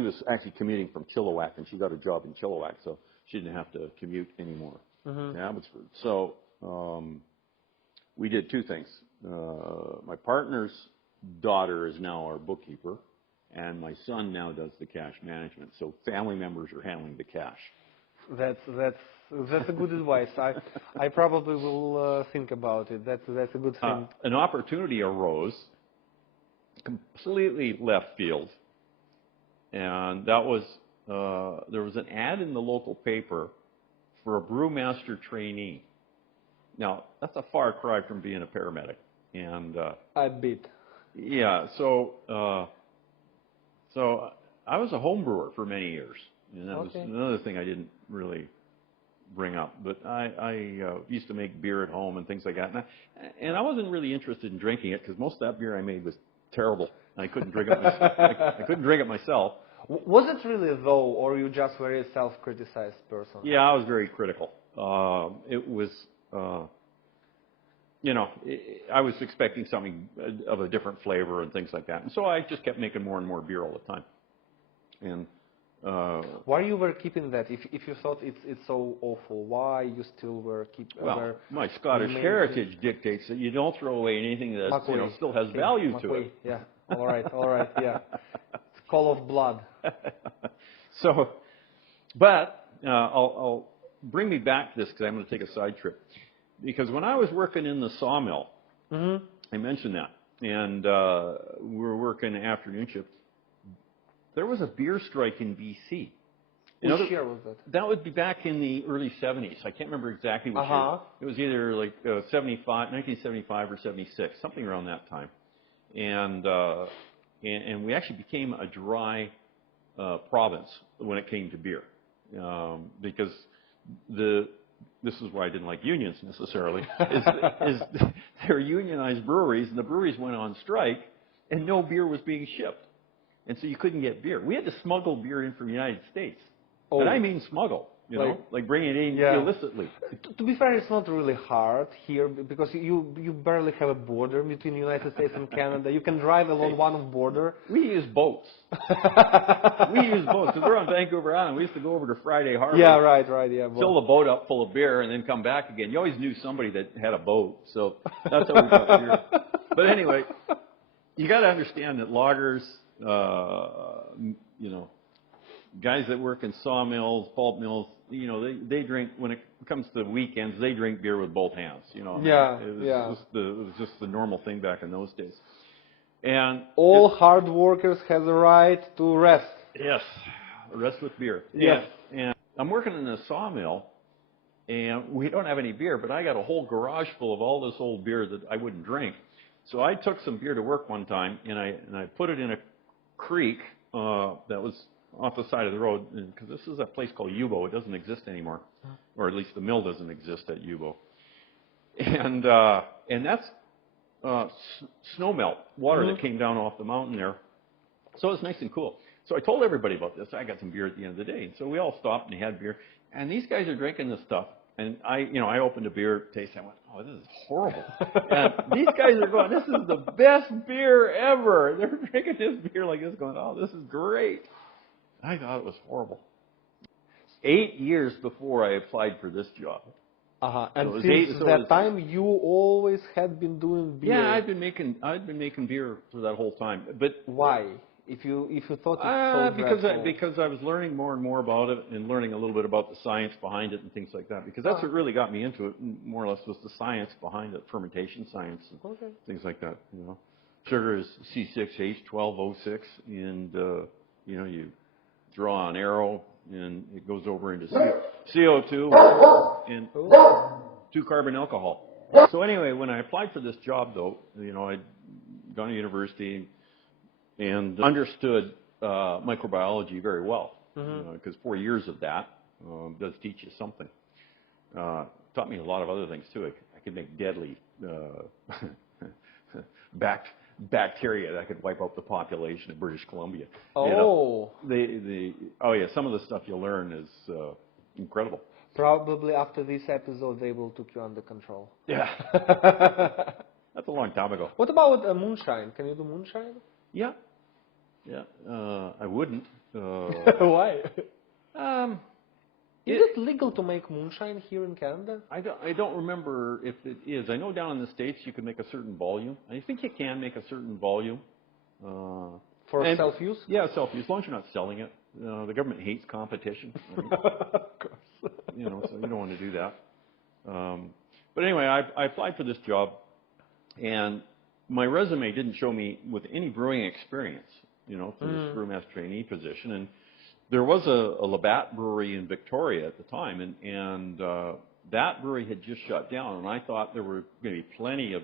was actually commuting from Chilliwack, and she got a job in Chilliwack, so she didn't have to commute anymore to Abbotsford. So we did two things. My partner's daughter is now our bookkeeper, and my son now does the cash management. So family members are handling the cash. That's a good advice. I probably will think about it. That's a good thing. An opportunity arose, completely left field, and that was there was an ad in the local paper for a Brewmaster trainee. Now, that's a far cry from being a paramedic. And I bet. Yeah, so I was a home brewer for many years. And that was another thing I didn't really bring up. But I used to make beer at home and things like that. And I wasn't really interested in drinking it because most of that beer I made was terrible. I couldn't drink it. I couldn't drink it myself. Was it really though, or you just very self-criticized person? Yeah, I was very critical. It was. I was expecting something of a different flavor and things like that. And so I just kept making more and more beer all the time. And why you were keeping that? If you thought it's so awful, why you still were keeping? Well, my Scottish heritage dictates that you don't throw away anything that still has value to it. Yeah. All right. Yeah. It's call of blood. So, but I'll bring me back to this because I'm going to take a side trip. Because when I was working in the sawmill, I mentioned that, and we were working afternoon shift. There was a beer strike in BC. Which year was that? That would be back in the early 70s. I can't remember exactly which year. It was either like 1975 or 76, something around that time. And we actually became a dry province when it came to beer, because this is why I didn't like unions necessarily, is they're unionized breweries, and the breweries went on strike, and no beer was being shipped. And so you couldn't get beer. We had to smuggle beer in from the United States. And I mean smuggle, like bring it in illicitly. To be fair, it's not really hard here because you barely have a border between the United States and Canada. You can drive along one border. We use boats. Because we're on Vancouver Island. We used to go over to Friday Harbor. Yeah, right, yeah. Fill the boat up full of beer and then come back again. You always knew somebody that had a boat, so that's how we got beer. But anyway, you got to understand that lagers, guys that work in sawmills, pulp mills, you know, they drink, when it comes to weekends, they drink beer with both hands, you know. It was just the normal thing back in those days. And all hard workers have the right to rest. Yes, rest with beer. Yes. And I'm working in a sawmill, and we don't have any beer, but I got a whole garage full of all this old beer that I wouldn't drink. So I took some beer to work one time, and I put it in a creek that was off the side of the road, because this is a place called Yubo. It doesn't exist anymore, or at least the mill doesn't exist at Yubo. And that's snow melt, water that came down off the mountain there. So it was nice and cool. So I told everybody about this. I got some beer at the end of the day. And so we all stopped and had beer. And these guys are drinking this stuff. And I opened a beer, tasted it, I went, oh, this is horrible. And these guys are going, this is the best beer ever. They're drinking this beer like this, going, oh, this is great. I thought it was horrible. 8 years before I applied for this job. And so since that time, you always had been doing beer. Yeah, I'd been making beer for that whole time. But why? If you thought it's so dreadful? Because I was learning more and more about it, and learning a little bit about the science behind it and things like that. Because that's what really got me into it, more or less, was the science behind it, fermentation science and things like that. You know, sugar is C6H12O6, and you know, you draw an arrow, and it goes over into CO2 and 2-carbon alcohol. So anyway, when I applied for this job, though, you know, I'd gone to university and understood microbiology very well, because 4 years of that does teach you something. Taught me a lot of other things too. I could make deadly bacteria that could wipe out the population of British Columbia. Oh. You know, some of the stuff you learn is incredible. Probably after this episode, they will took you under control. Yeah. That's a long time ago. What about moonshine? Can you do moonshine? Yeah. Yeah. I wouldn't. Why? Is it legal to make moonshine here in Canada? I don't remember if it is. I know down in the States you can make a certain volume. I think you can make a certain volume. For self-use? Yeah, self-use, as long as you're not selling it. The government hates competition. Of course. You know, so you don't want to do that. But anyway, I applied for this job, and my resume didn't show me with any brewing experience, you know, for this Brewmaster trainee position. And there was a Labatt brewery in Victoria at the time, and that brewery had just shut down, and I thought there were going to be plenty of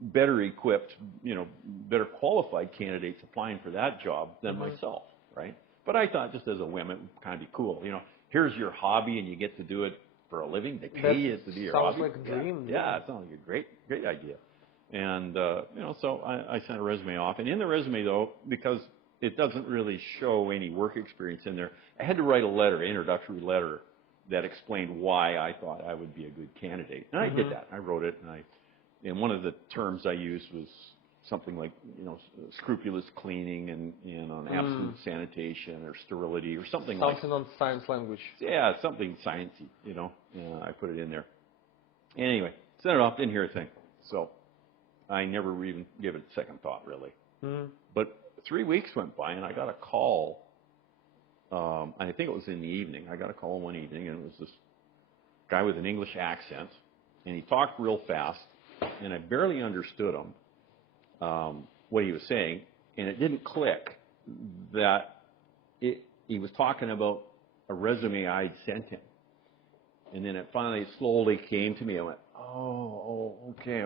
better equipped, you know, better qualified candidates applying for that job than myself, right? But I thought, just as a whim, it would kind of be cool. You know, here's your hobby, and you get to do it for a living. They pay you to do your hobby. Sounds like a dream. Yeah, it sounds like a great idea. And you know, so I sent a resume off, and in the resume, though, because it doesn't really show any work experience in there, I had to write a letter, an introductory letter, that explained why I thought I would be a good candidate. And I did that. I wrote it, and one of the terms I used was something like, you know, scrupulous cleaning and on absolute sanitation or sterility or something like that. Something on science language. Yeah, something sciencey, you know. I put it in there. Anyway, sent it off, didn't hear a thing. So I never even gave it a second thought, really. But 3 weeks went by, and I got a call. I think it was in the evening. I got a call one evening, and it was this guy with an English accent, and he talked real fast, and I barely understood him, what he was saying, and it didn't click that he was talking about a resume I'd sent him. And then it finally slowly came to me. I went, okay.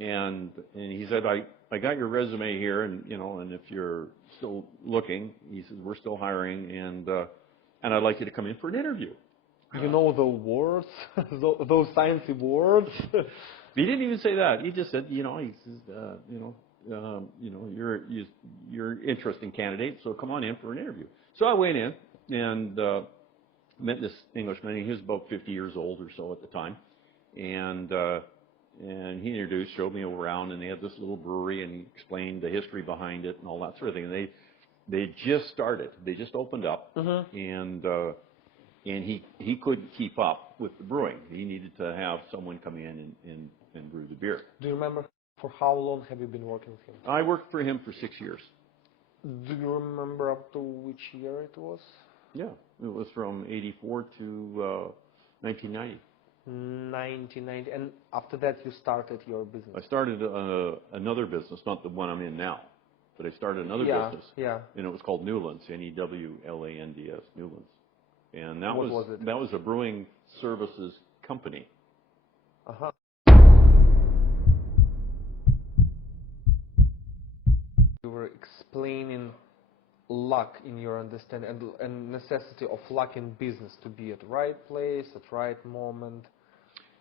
And he said, I got your resume here, and you know, and if you're still looking, he says, we're still hiring, and I'd like you to come in for an interview. You know the words, those sciencey words. He didn't even say that. He just said, you know, he says, you're an interesting candidate, so come on in for an interview. So I went in and met this Englishman. He was about 50 years old or so at the time, and he introduced, showed me around, and they had this little brewery, and he explained the history behind it and all that sort of thing. And they just started. They just opened up, and he couldn't keep up with the brewing. He needed to have someone come in and brew the beer. Do you remember for how long have you been working with him? I worked for him for 6 years. Do you remember up to which year it was? Yeah, it was from 84 to 1990. 1990. And after that, you started your business. I started another business, not the one I'm in now, but I started another business. Yeah. And it was called Newlands, Newlands, Newlands. And that What was it? That was a brewing services company. Uh-huh. You were explaining luck in your understanding and necessity of luck in business to be at the right place at right moment.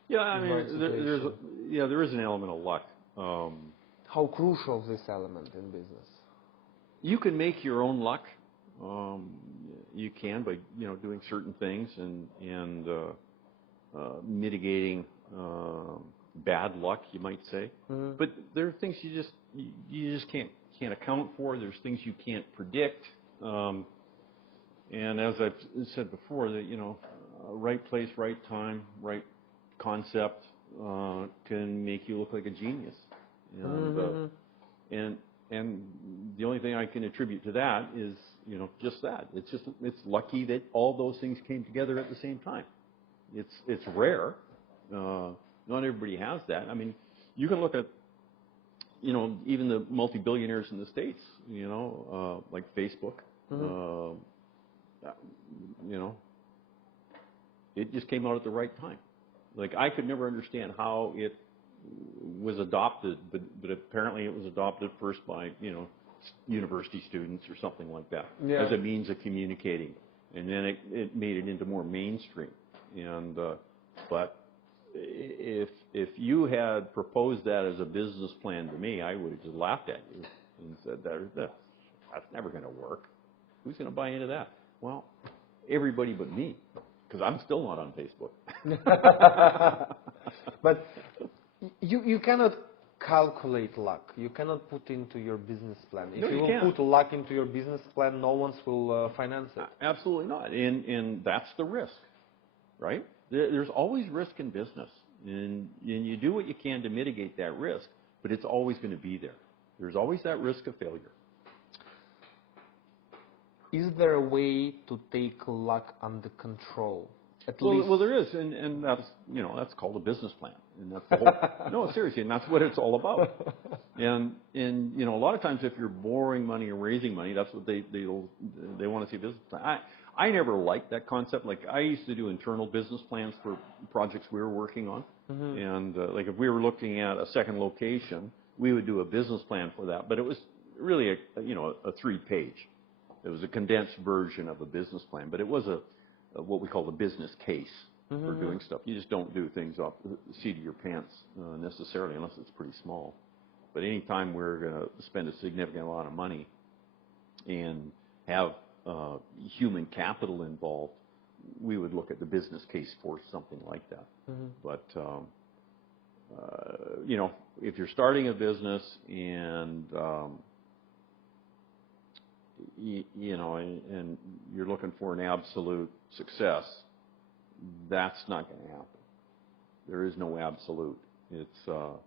Yeah, I mean, there is an element of luck. How crucial this element in business? You can make your own luck. You can by doing certain things and mitigating bad luck, you might say. Mm-hmm. But there are things you just can't account for. There's things you can't predict. And as I've said before, that right place, right time, right concept can make you look like a genius. And the only thing I can attribute to that is just that. It's lucky that all those things came together at the same time. It's rare. Not everybody has that. I mean, you can look at even the multi-billionaires in the States, like Facebook, it just came out at the right time. Like, I could never understand how it was adopted, but apparently it was adopted first by, university students or something like that, as a means of communicating. And then it made it into more mainstream. And, but if you had proposed that as a business plan to me, I would have just laughed at you and said, that's never going to work. Who's going to buy into that? Well, everybody but me, because I'm still not on Facebook. But you cannot calculate luck. You cannot put into your business plan. If you will put luck into your business plan, no one will finance it. Absolutely not. And that's the risk, right? There's always risk in business. And you do what you can to mitigate that risk, but it's always going to be there. There's always that risk of failure. Is there a way to take luck under control? Well, there is, and that's called a business plan, and that's the whole. No, seriously, and that's what it's all about. And a lot of times, if you're borrowing money or raising money, that's what they want to see a business plan. I never liked that concept. Like, I used to do internal business plans for projects we were working on, and like if we were looking at a second location, we would do a business plan for that. But it was really a 3-page. It was a condensed version of a business plan, but it was what we call the business case for doing stuff. You just don't do things off the seat of your pants necessarily, unless it's pretty small. But any time we're going to spend a significant amount of money and have human capital involved, we would look at the business case for something like that. But if you're starting a business and and you're looking for an absolute success, that's not going to happen. There is no absolute. It's well,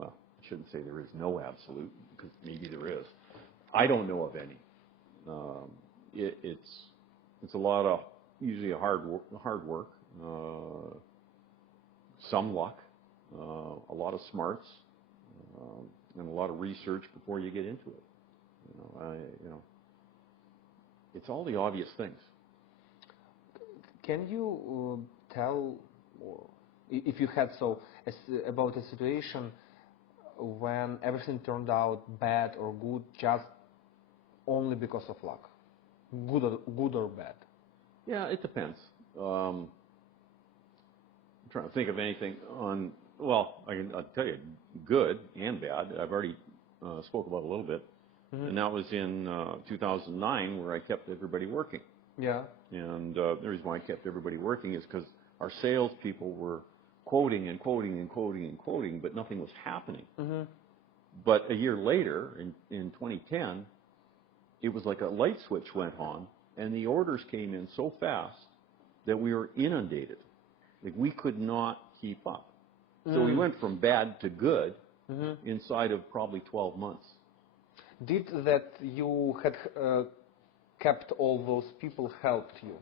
I shouldn't say there is no absolute, because maybe there is. I don't know of any. It's a lot of usually hard work, some luck, a lot of smarts, and a lot of research before you get into it. It's all the obvious things. Can you tell, if you had about a situation when everything turned out bad or good just only because of luck, good or bad? Yeah, it depends. I'm trying to think of anything on. Well, I'll tell you, good and bad. I've already spoke about a little bit. And that was in 2009, where I kept everybody working. Yeah. And the reason why I kept everybody working is because our salespeople were quoting and quoting and quoting and quoting, but nothing was happening. But a year later, in 2010, it was like a light switch went on, and the orders came in so fast that we were inundated. Like, we could not keep up. So we went from bad to good inside of probably 12 months. Did that you had kept all those people helped you?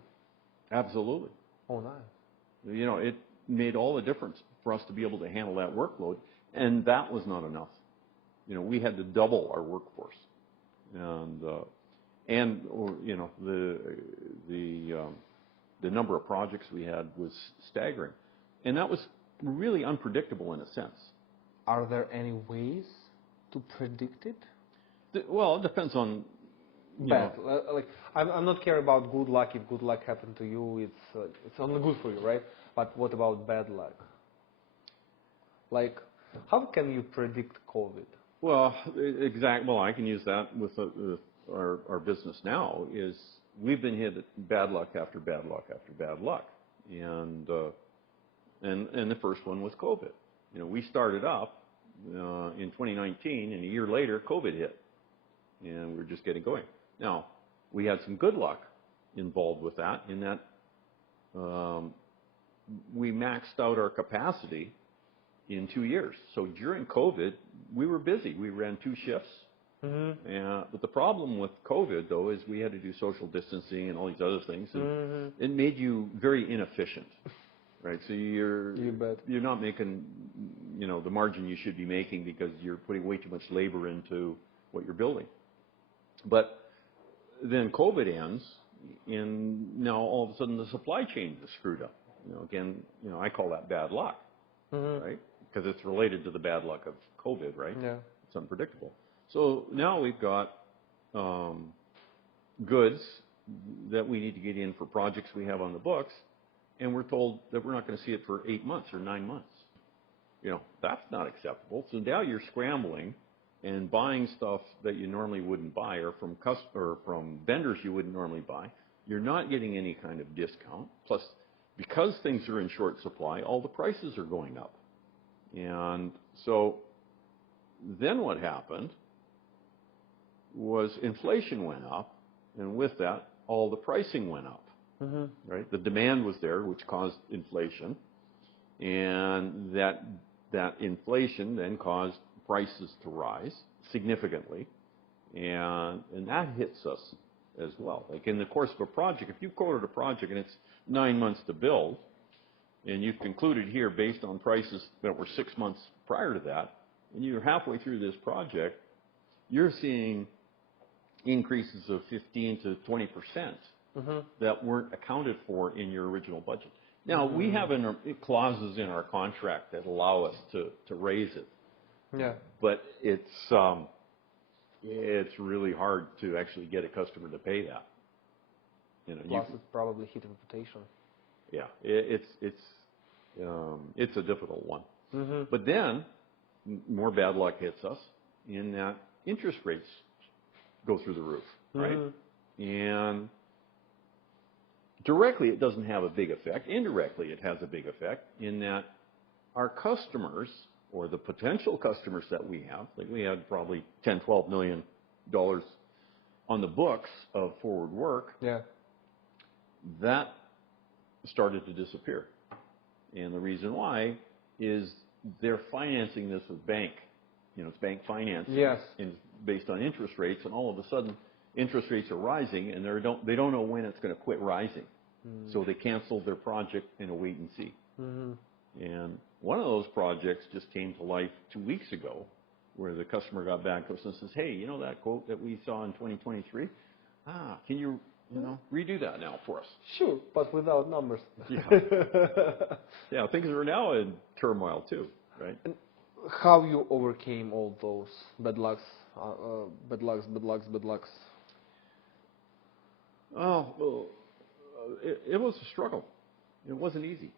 Absolutely. Oh, nice. You know, it made all the difference for us to be able to handle that workload, and that was not enough. You know, we had to double our workforce, and you know, the number of projects we had was staggering, and that was really unpredictable in a sense. Are there any ways to predict it? Well, it depends on. Bad. Like I'm not care about good luck. If good luck happened to you, it's only good for you, right? But what about bad luck? Like, how can you predict COVID? Well, Well, I can use that with our business now. Is we've been hit bad luck after bad luck after bad luck, and the first one was COVID. You know, we started up in 2019, and a year later, COVID hit, and we're just getting going. Now, we had some good luck involved with that, in that we maxed out our capacity in 2 years. So during COVID, we were busy. We ran 2 shifts. Mm-hmm. But the problem with COVID, though, is we had to do social distancing and all these other things, and mm-hmm. it made you very inefficient, right? So you're not making, you know, the margin you should be making because you're putting way too much labor into what you're building. But then COVID ends, and now all of a sudden the supply chain is screwed up. You know, again, you know, I call that bad luck, mm-hmm. right? Because it's related to the bad luck of COVID, right? Yeah. It's unpredictable. So now we've got goods that we need to get in for projects we have on the books, and we're told that we're not going to see it for 8 months or 9 months. You know, that's not acceptable. So now you're scrambling and buying stuff that you normally wouldn't buy, or from vendors you wouldn't normally buy. You're not getting any kind of discount. Plus, because things are in short supply, all the prices are going up. And so then what happened was inflation went up, and with that, all the pricing went up. Mm-hmm. Right? The demand was there, which caused inflation, and that inflation then caused prices to rise significantly, and that hits us as well. Like in the course of a project, if you quoted a project and it's 9 months to build, and you've concluded here based on prices that were 6 months prior to that, and you're halfway through this project, you're seeing increases of 15 to 20% mm-hmm. that weren't accounted for in your original budget. Now, mm-hmm. we have clauses in our contract that allow us to raise it. Yeah. But it's really hard to actually get a customer to pay that. You know, plus it's probably hit reputation. Yeah, it's a difficult one. Mm-hmm. But then more bad luck hits us in that interest rates go through the roof, right? Mm-hmm. And directly it doesn't have a big effect. Indirectly it has a big effect in that our customers, or the potential customers that we have, like we had probably $10-12 million on the books of forward work, yeah, that started to disappear. And the reason why is they're financing this with bank. You know, it's bank financing. Yes. And based on interest rates, and all of a sudden interest rates are rising, and they don't know when it's going to quit rising. Mm. So they canceled their project in a wait and see. Mm-hmm. And one of those projects just came to life 2 weeks ago, where the customer got back to us and says, hey, you know that quote that we saw in 2023? Can you redo that now for us? Sure, but without numbers. Yeah. Yeah, things are now in turmoil too, right? And how you overcame all those bad lucks? Oh, well, it was a struggle. It wasn't easy.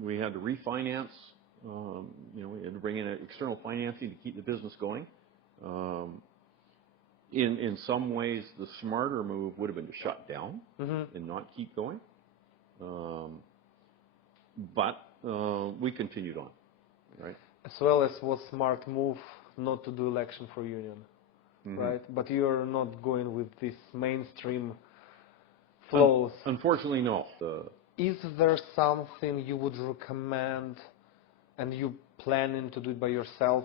We had to refinance. We had to bring in external financing to keep the business going. In some ways, the smarter move would have been to shut down mm-hmm. and not keep going. But we continued on, right? As well as was smart move not to do election for union, mm-hmm. right? But you're not going with this mainstream flows. Unfortunately, no. Is there something you would recommend And you planning to do it by yourself?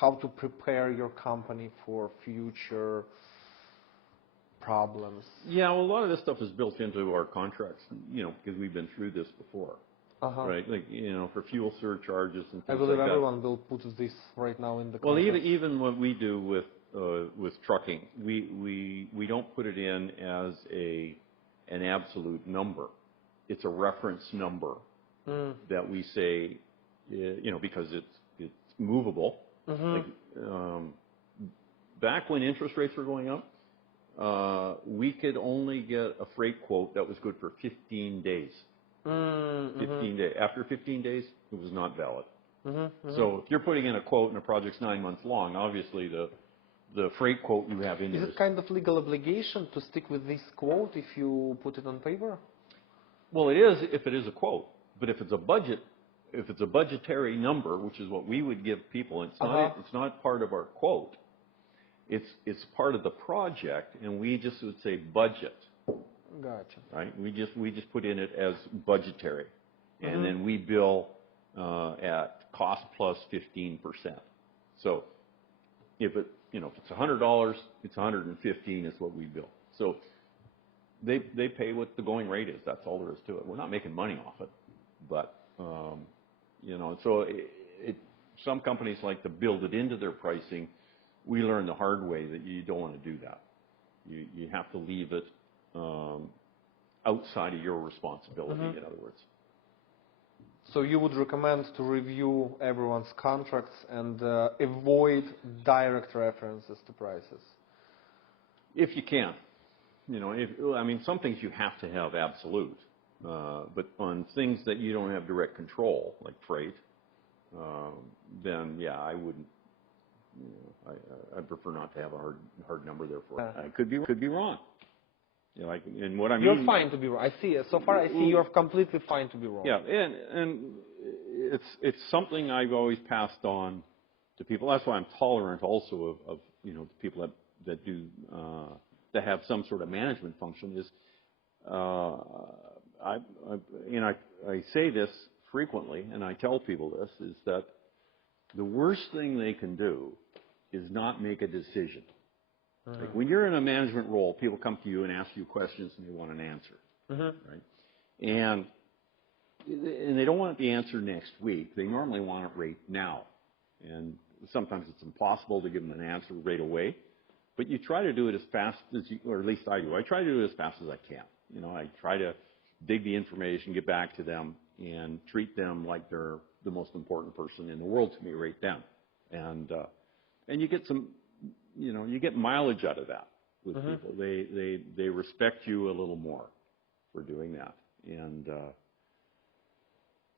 How to prepare your company for future problems? Yeah, well, a lot of this stuff is built into our contracts, because we've been through this before, right? Like, for fuel surcharges and things like that. I believe everyone will put this right now in the contract. Well, even what we do with trucking, we don't put it in as an absolute number. It's a reference number that we say, because it's movable. Like, back when interest rates were going up, we could only get a freight quote that was good for 15 days. 15 days. After 15 days, it was not valid. So if you're putting in a quote and a project's 9 months long, obviously the freight quote you have in there. Is it kind of legal obligation to stick with this quote if you put it on paper? Well, it is if it is a quote, but if it's a budgetary number, which is what we would give people, it's not part of our quote. It's part of the project, and we just would say budget. Gotcha. Right? We just put in it as budgetary, and then we bill at cost plus 15%. So if it's $100, it's $115 is what we bill. So they pay what the going rate is. That's all there is to it. We're not making money off it, but so some companies like to build it into their pricing. We learned the hard way that you don't want to do that. You have to leave it outside of your responsibility, in other words. So you would recommend to review everyone's contracts and avoid direct references to prices? If you can. Some things you have to have absolute. But on things that you don't have direct control, like freight, then, yeah, I wouldn't. I'd prefer not to have a hard number there for it. I could be wrong. And what I mean. You're fine to be wrong. I see. So far, I see you're completely fine to be wrong. Yeah, and it's something I've always passed on to people. That's why I'm tolerant also of the people that do that have some sort of management function. Is I say this frequently, and I tell people this, is that the worst thing they can do is not make a decision. Like when you're in a management role, people come to you and ask you questions and they want an answer, right? And they don't want the answer next week. They normally want it right now. And sometimes it's impossible to give them an answer right away. But you try to do it as fast as or at least I do. I try to do it as fast as I can. I try to dig the information, get back to them, and treat them like they're the most important person in the world to me right then. And you get some, you get mileage out of that with people. They respect you a little more for doing that. And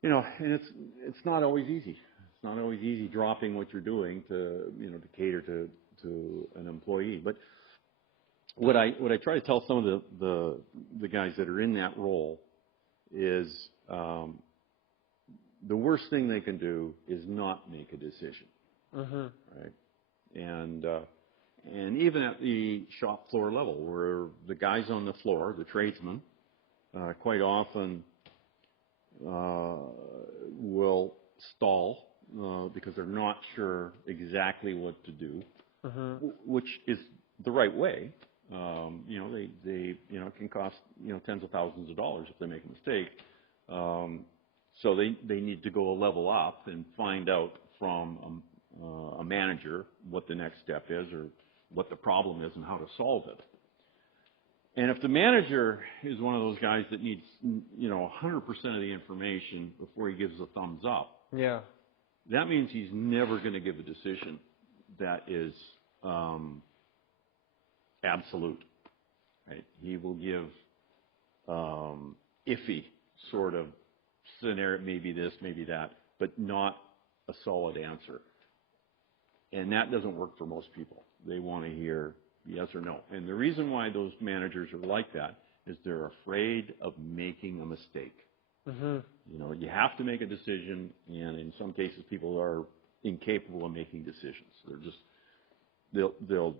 and it's not always easy. It's not always easy dropping what you're doing to to cater to an employee. But what I try to tell some of the guys that are in that role is the worst thing they can do is not make a decision, right? And even at the shop floor level, where the guys on the floor, the tradesmen, quite often will stall because they're not sure exactly what to do, which is the right way. They it can cost tens of thousands of dollars if they make a mistake. So they need to go a level up and find out from a manager what the next step is or what the problem is and how to solve it. And if the manager is one of those guys that needs 100% of the information before he gives a thumbs up, that means he's never going to give a decision that is absolute. Right? He will give iffy sort of scenario, maybe this, maybe that, but not a solid answer. And that doesn't work for most people. They want to hear yes or no. And the reason why those managers are like that is they're afraid of making a mistake. You have to make a decision, and in some cases people are incapable of making decisions. They'll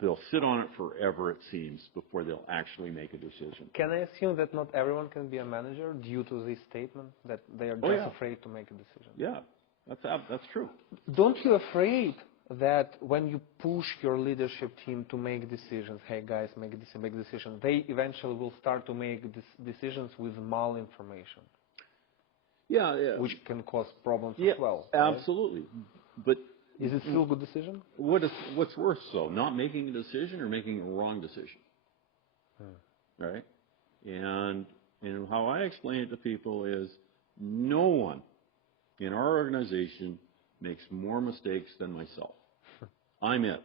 they'll sit on it forever, it seems, before they'll actually make a decision. Can I assume that not everyone can be a manager due to this statement, that they are just afraid to make a decision? Yeah, that's true. Don't you afraid that when you push your leadership team to make decisions, hey guys, make decisions, they eventually will start to make decisions with malinformation? Yeah. Which can cause problems as well. Absolutely. Right? But is it still a good decision? What's worse, though, not making a decision or making a wrong decision? Right? And how I explain it to people is no one in our organization makes more mistakes than myself. I'm it.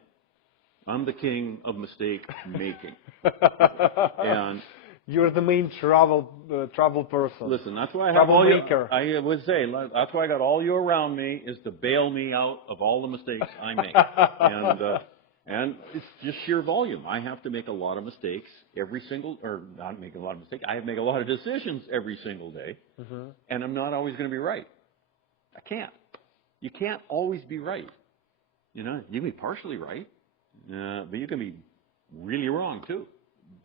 I'm the king of mistake making. And you're the main trouble person. Listen, that's why I have all you. I would say that's why I got all you around me is to bail me out of all the mistakes I make, and it's just sheer volume. I have to make a lot of mistakes not make a lot of mistakes. I have to make a lot of decisions every single day, and I'm not always going to be right. I can't. You can't always be right. You know, you can be partially right, but you can be really wrong too.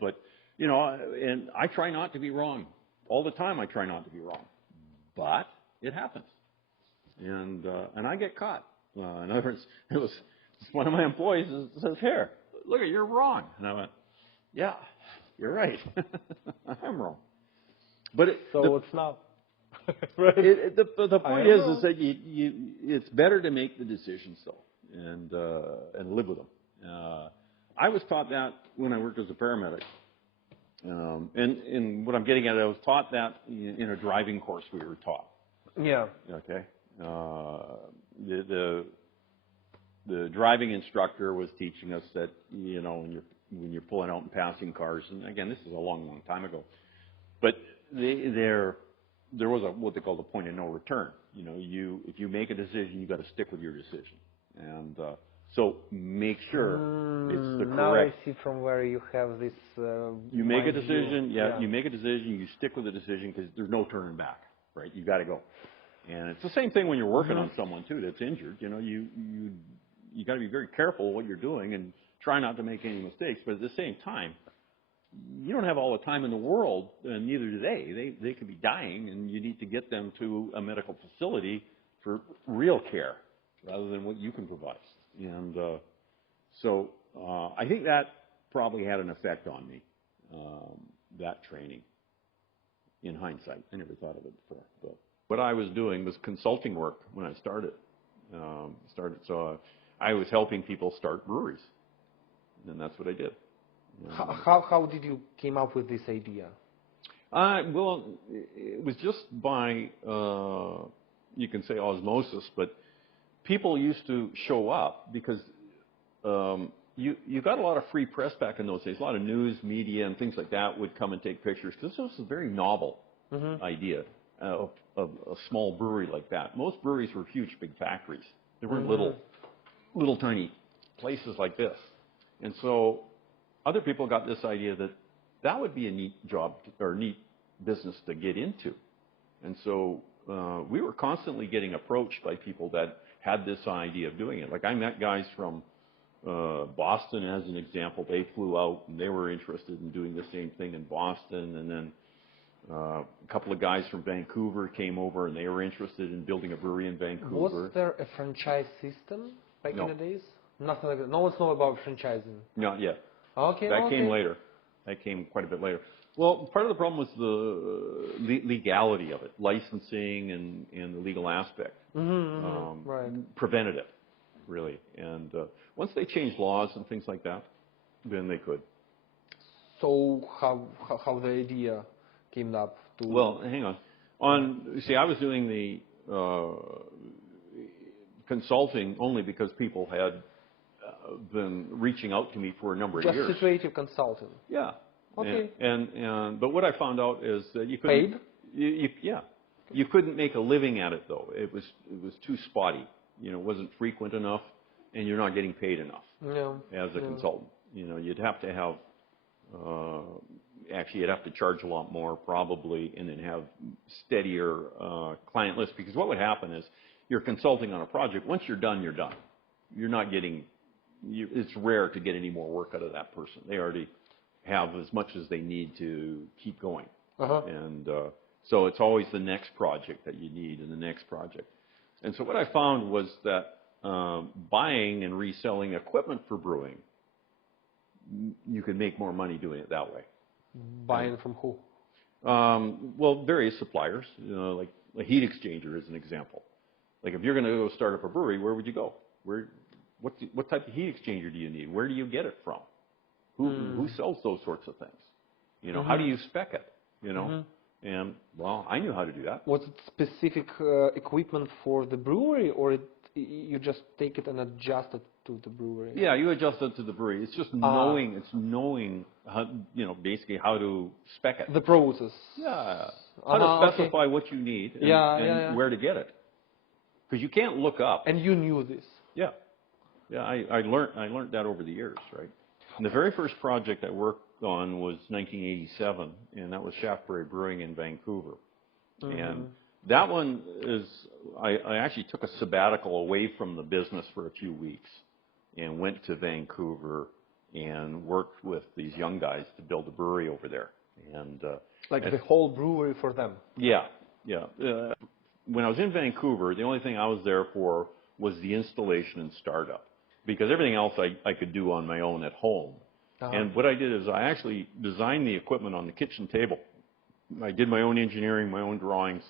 But you know, and I try not to be wrong. All the time I try not to be wrong. But it happens. And I get caught. In other words, it was one of my employees says, here, look, you're wrong. And I went, yeah, you're right. I'm wrong. But it's not. Right. The point is that it's better to make the decisions, though, and live with them. I was taught that when I worked as a paramedic. And what I'm getting at, I was taught that in a driving course we were taught. Yeah. Okay. The driving instructor was teaching us that, you know, when you're pulling out and passing cars, and again, this is a long time ago, but there was what they call the point of no return. You know, if you make a decision, you got to stick with your decision, and so make sure it's the correct. Now I see from where you have this. You make a decision, you make a decision, you stick with the decision because there's no turning back, right? You got to go. And it's the same thing when you're working on someone too that's injured. You know, you got to be very careful what you're doing and try not to make any mistakes. But at the same time, you don't have all the time in the world, and neither do they. They could be dying, and you need to get them to a medical facility for real care rather than what you can provide. And so I think that probably had an effect on me, that training, in hindsight. I never thought of it before. But what I was doing was consulting work when I started. So I was helping people start breweries, and that's what I did. How did you came up with this idea? Well, it was just by, you can say osmosis, but people used to show up because you got a lot of free press back in those days. A lot of news, media, and things like that would come and take pictures because this was a very novel idea of a small brewery like that. Most breweries were huge, big factories. They weren't little tiny places like this. And so other people got this idea that would be a neat job or neat business to get into. And so we were constantly getting approached by people that had this idea of doing it. Like I met guys from Boston, as an example. They flew out and they were interested in doing the same thing in Boston. And then a couple of guys from Vancouver came over and they were interested in building a brewery in Vancouver. Was there a franchise system back in the days? Nothing like that. No one's know about franchising. Not yet. Okay. That came later. That came quite a bit later. Well, part of the problem was the legality of it, licensing and the legal aspect. Right. Prevented it, really. And once they changed laws and things like that, then they could. So how the idea came up to? Well, hang on. You see, I was doing the consulting only because people had been reaching out to me for a number of years. Just situative consulting. Yeah. Okay. But what I found out is that you couldn't. Paid? You couldn't make a living at it though. It was too spotty. You know, it wasn't frequent enough, and you're not getting paid enough as a consultant. You know, you'd have to have. Actually, you'd have to charge a lot more probably, and then have steadier client list. Because what would happen is you're consulting on a project. Once you're done, you're done. You're not getting it's rare to get any more work out of that person. They already have as much as they need to keep going. And so it's always the next project that you need and the next project. And so what I found was that buying and reselling equipment for brewing, you can make more money doing it that way. Buying from who? Well, various suppliers, like a heat exchanger is an example. Like if you're going to go start up a brewery, where would you go? What type of heat exchanger do you need? Where do you get it from? Who sells those sorts of things? How do you spec it? And well, I knew how to do that. Was it specific equipment for the brewery, or you just take it and adjust it to the brewery? Yeah, you adjust it to the brewery. It's just knowing. It's knowing how, basically how to spec it. The process. Yeah. How to specify what you need and where to get it. Because you can't look up. And you knew this. Yeah. Yeah, I learned that over the years, right? And the very first project I worked on was 1987, and that was Shaftesbury Brewing in Vancouver. And that one is, I actually took a sabbatical away from the business for a few weeks and went to Vancouver and worked with these young guys to build a brewery over there. And the whole brewery for them? Yeah, yeah. When I was in Vancouver, the only thing I was there for was the installation and startup, because everything else I could do on my own at home. And what I did is I actually designed the equipment on the kitchen table. I did my own engineering, my own drawings,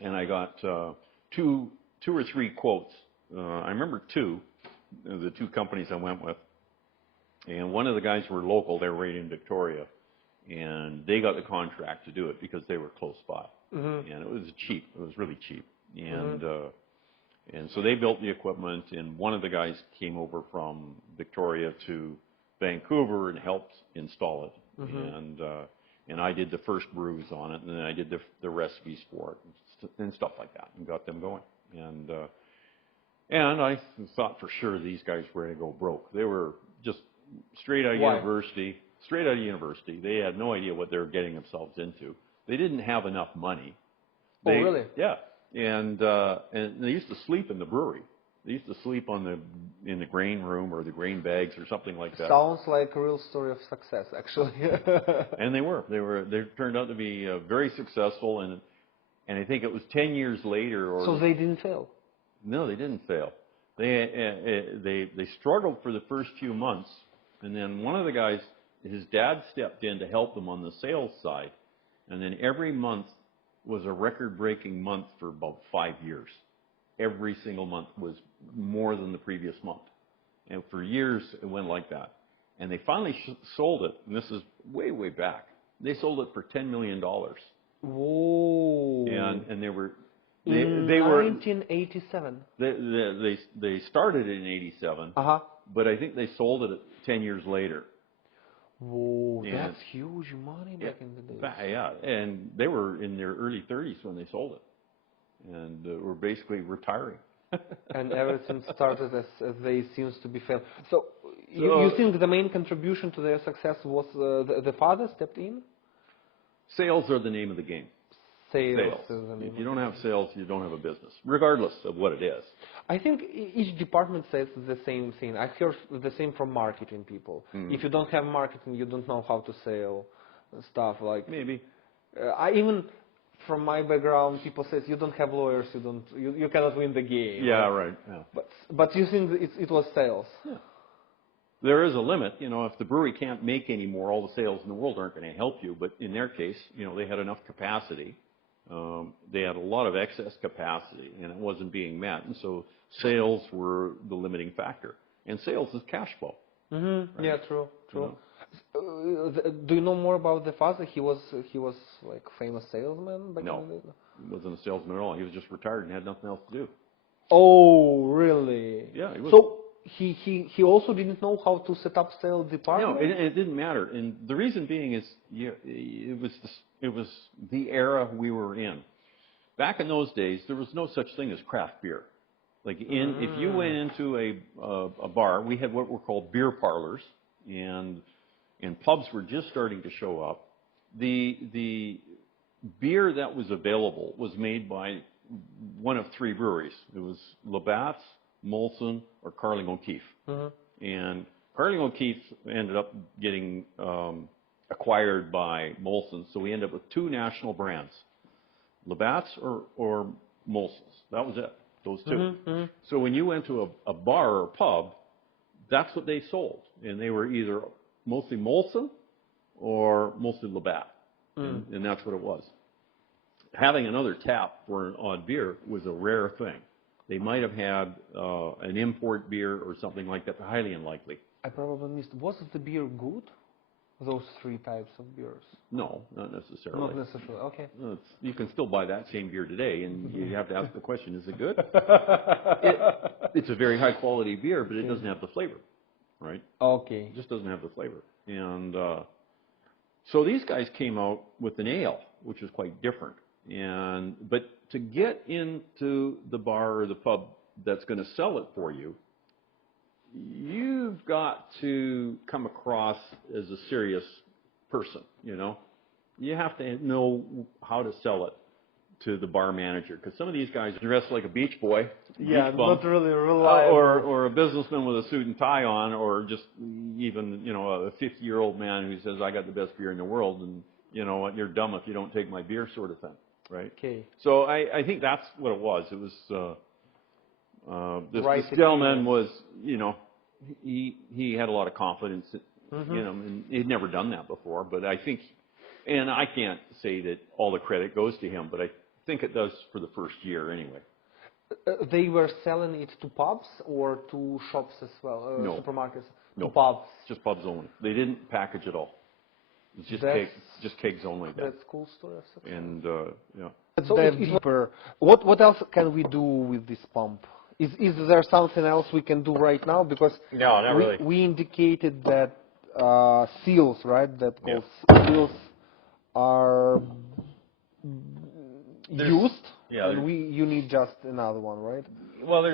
and I got two or three quotes. I remember the two companies I went with. And one of the guys were local, they were right in Victoria, and they got the contract to do it because they were close by. And it was cheap, it was really cheap. And so they built the equipment, and one of the guys came over from Victoria to Vancouver and helped install it. And I did the first brews on it, and then I did the recipes for it and stuff like that, and got them going. And I thought for sure these guys were going to go broke. They were just straight out of university. Straight out of university. They had no idea what they were getting themselves into. They didn't have enough money. Oh, really? Yeah. And they used to sleep in the brewery. They used to sleep in the grain room or the grain bags or something like that. Sounds like a real story of success, actually. And they turned out to be very successful, and I think it was 10 years later. So they didn't fail? No, they didn't fail. They struggled for the first few months, and then one of the guys, his dad stepped in to help them on the sales side, and then every month was a record-breaking month for about 5 years. Every single month was more than the previous month. And for years, it went like that. And they finally sold it, and this is way, way back. They sold it for $10 million. Whoa. And they were... They were 1987. They started in 87, but I think they sold it 10 years later. Whoa, that's huge money back in the day. Yeah, and they were in their early 30s when they sold it, and were basically retiring. And everything started as they seems to be failing. So you think the main contribution to their success was the father stepped in? Sales are the name of the game. Sales. If you don't have sales, you don't have a business, regardless of what it is. I think each department says the same thing. I hear the same from marketing people. If you don't have marketing, you don't know how to sell stuff. Like maybe. Even from my background, people say you don't have lawyers, you cannot win the game. Yeah, right. Yeah. But you think it was sales? Yeah. There is a limit. If the brewery can't make any more, all the sales in the world aren't going to help you. But in their case, they had enough capacity. They had a lot of excess capacity, and it wasn't being met. And so sales were the limiting factor. And sales is cash flow. Right? Yeah, true. Do you know more about the father? He was like famous salesman back in the day? He wasn't a salesman at all. He was just retired and had nothing else to do. Oh, really? Yeah, he was. So he also didn't know how to set up sales department? No, it didn't matter. And the reason being is it was the era we were in. Back in those days, there was no such thing as craft beer. Like if you went into a bar, we had what were called beer parlors, and pubs were just starting to show up. The beer that was available was made by one of three breweries. It was Labatt's, Molson, or Carling O'Keefe. And Carling O'Keefe ended up getting acquired by Molson, so we ended up with two national brands, Labatt's or Molson's. That was it, those two. So when you went to a bar or a pub, that's what they sold, and they were either mostly Molson or mostly Labatt, and that's what it was. Having another tap for an odd beer was a rare thing. They might have had an import beer or something like that, but highly unlikely. I probably missed. Was the beer good? Those three types of beers? No, not necessarily. Not necessarily. Okay. You can still buy that same beer today, and you have to ask the question: is it good? It's a very high quality beer, but it doesn't have the flavor, right? Okay. It just doesn't have the flavor. And so these guys came out with an ale, which was quite different. But to get into the bar or the pub that's going to sell it for you, you've got to come across as a serious person, you know. You have to know how to sell it to the bar manager, because some of these guys dress like a beach boy, not really reliable. or a businessman with a suit and tie on, or just even, you know, a 50-year-old man who says, I got the best beer in the world, and you know what, you're dumb if you don't take my beer, sort of thing, right? Okay. So I think that's what it was. It was this gentleman was, you know, he had a lot of confidence, you know, and he'd never done that before. But I think, and I can't say that all the credit goes to him, but I think it does for the first year anyway. They were selling it to pubs or to shops as well, No. supermarkets? No. To pubs. Just pubs only. They didn't package it all. It's just kegs only. That's a cool story. And yeah. So deeper. What else can we do with this pump? Is there something else we can do right now? Because no, not really. We indicated that seals, right? That seals are used, and you need just another one, right? Well,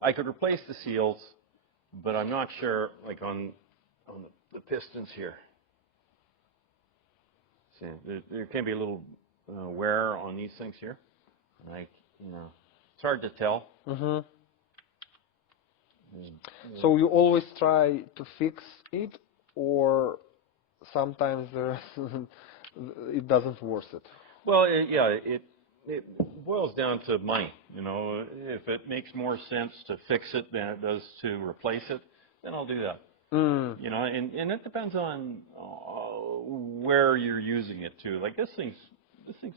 I could replace the seals, but I'm not sure, like on the pistons here. See, there can be a little wear on these things here, like, you know, it's hard to tell. So you always try to fix it, or sometimes it doesn't worth it? Well, it boils down to money. You know, if it makes more sense to fix it than it does to replace it, then I'll do that. You know, and it depends on where you're using it too. Like this thing's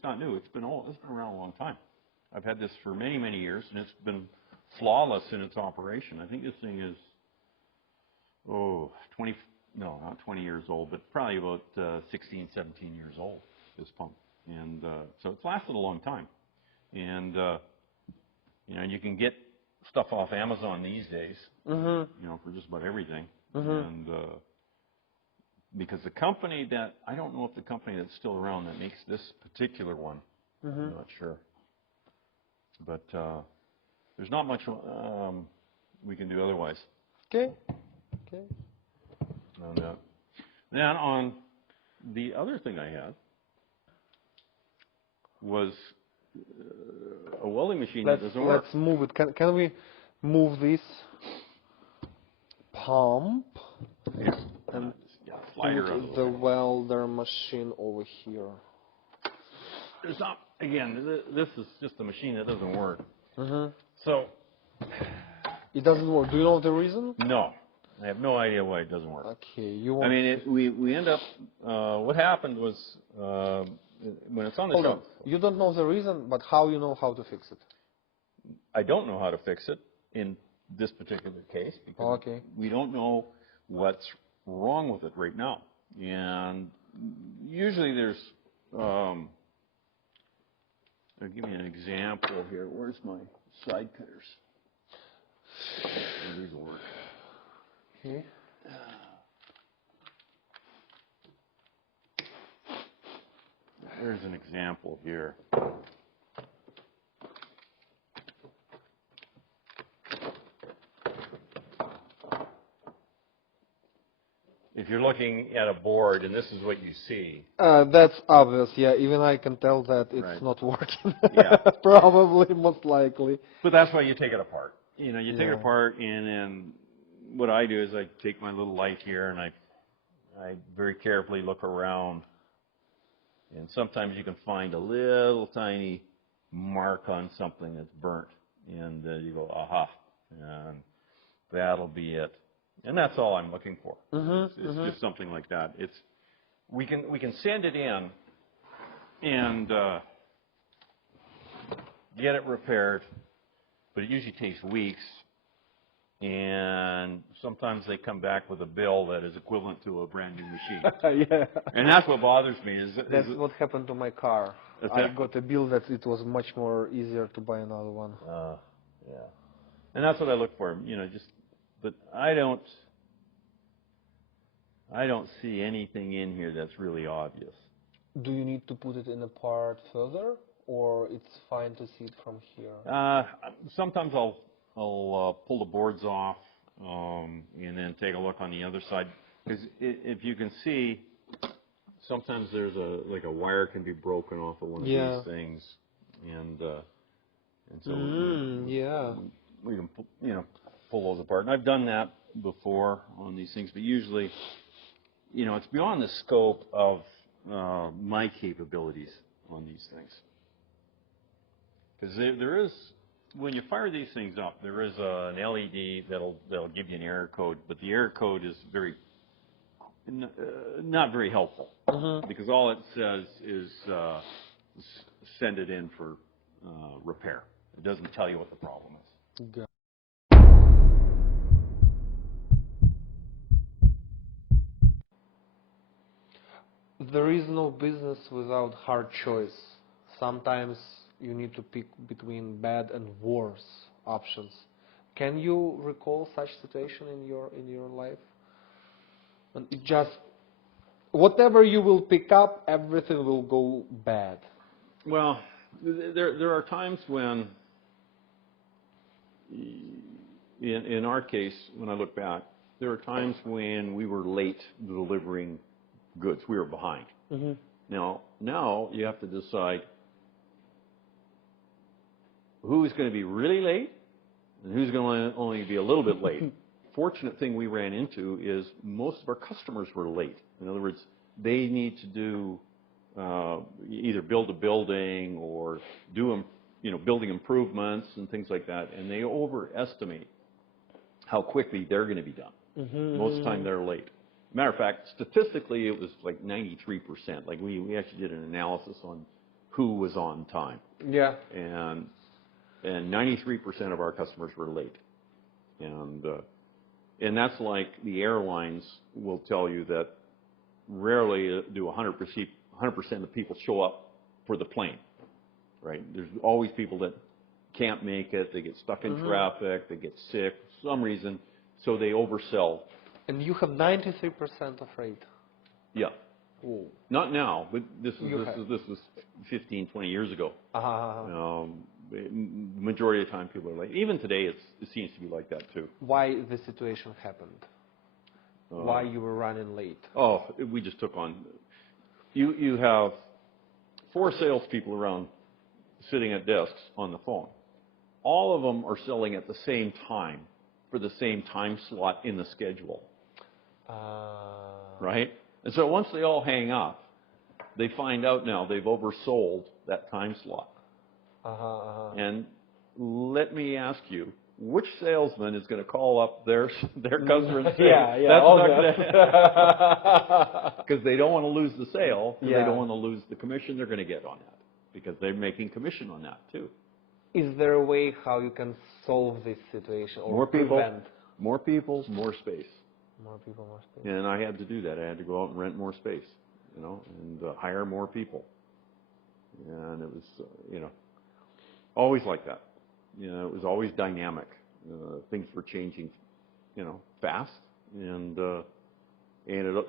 not new. It's been around a long time. I've had this for many, many years, and it's been flawless in its operation. I think this thing is, not 20 years old, but probably about 16, 17 years old, this pump. And so it's lasted a long time. And, you know, you can get stuff off Amazon these days, you know, for just about everything. And because the company I don't know if the company that's still around that makes this particular one, I'm not sure. But there's not much we can do otherwise. Okay. On that. Then on the other thing I had was a welding machine that doesn't work. Let's move it. Can we move this pump and put the welder machine over here? There's not. Again, this is just a machine that doesn't work. So it doesn't work. Do you know the reason? No, I have no idea why it doesn't work. Okay, I mean, we end up. What happened was when it's on the shelf. You don't know the reason, but how you know how to fix it? I don't know how to fix it in this particular case because we don't know what's wrong with it right now. And usually there's. I'll give you an example here. Where's my side cutters? These will work. Okay. There's an example here. If you're looking at a board and this is what you see. That's obvious, yeah. Even I can tell that it's not working. Yeah. Probably, most likely. But that's why you take it apart. you know, you take it apart, and then what I do is I take my little light here and I very carefully look around, and sometimes you can find a little tiny mark on something that's burnt, and you go, aha, and that'll be it. And that's all I'm looking for. It's just something like that. We can send it in and get it repaired, but it usually takes weeks. And sometimes they come back with a bill that is equivalent to a brand new machine. Yeah. And that's what bothers me. That's what happened to my car. I got a bill that it was much more easier to buy another one. Yeah. And that's what I look for, you know, but I don't see anything in here that's really obvious. Do you need to put it in a part further, or it's fine to see it from here? Sometimes I'll pull the boards off and then take a look on the other side, because if you can see, sometimes there's a wire can be broken off of one of these things, and so we can pull those apart. And I've done that before on these things, but usually, you know, it's beyond the scope of my capabilities on these things, because there is. When you fire these things up, there is an LED that'll give you an error code, but the error code is not very helpful, because all it says is send it in for repair. It doesn't tell you what the problem is. Good. There is no business without hard choice. Sometimes you need to pick between bad and worse options. Can you recall such situation in your life? And it just whatever you will pick up, everything will go bad. Well, there are times when, in our case, when I look back, there are times when we were late delivering goods. We were behind. Now you have to decide who's going to be really late and who's going to only be a little bit late. Fortunate thing we ran into is most of our customers were late. In other words, they need to do either build a building or do building improvements and things like that, and they overestimate how quickly they're going to be done. Most of the time they're late. Matter of fact, statistically, it was like 93%. Like we actually did an analysis on who was on time. Yeah. And 93% of our customers were late. And that's like the airlines will tell you that rarely do 100% of people show up for the plane, right? There's always people that can't make it, they get stuck in traffic, they get sick for some reason, so they oversell. And you have 93% of rate. Yeah. Ooh. Not now, but this was 15, 20 years ago. Majority of the time people are late. Even today it seems to be like that too. Why the situation happened? Why you were running late? Oh, we just took on. You have 4 salespeople around sitting at desks on the phone. All of them are selling at the same time for the same time slot in the schedule. Right? And so once they all hang up, they find out now they've oversold that time slot. And let me ask you, which salesman is going to call up their customer and say, because they don't want to lose the sale, and they don't want to lose the commission they're going to get on that, because they're making commission on that too. Is there a way how you can solve this situation or prevent? More people, more space. More people, more space. And I had to do that. I had to go out and rent more space, and hire more people. And it was, always like that. It was always dynamic. Things were changing, fast, and there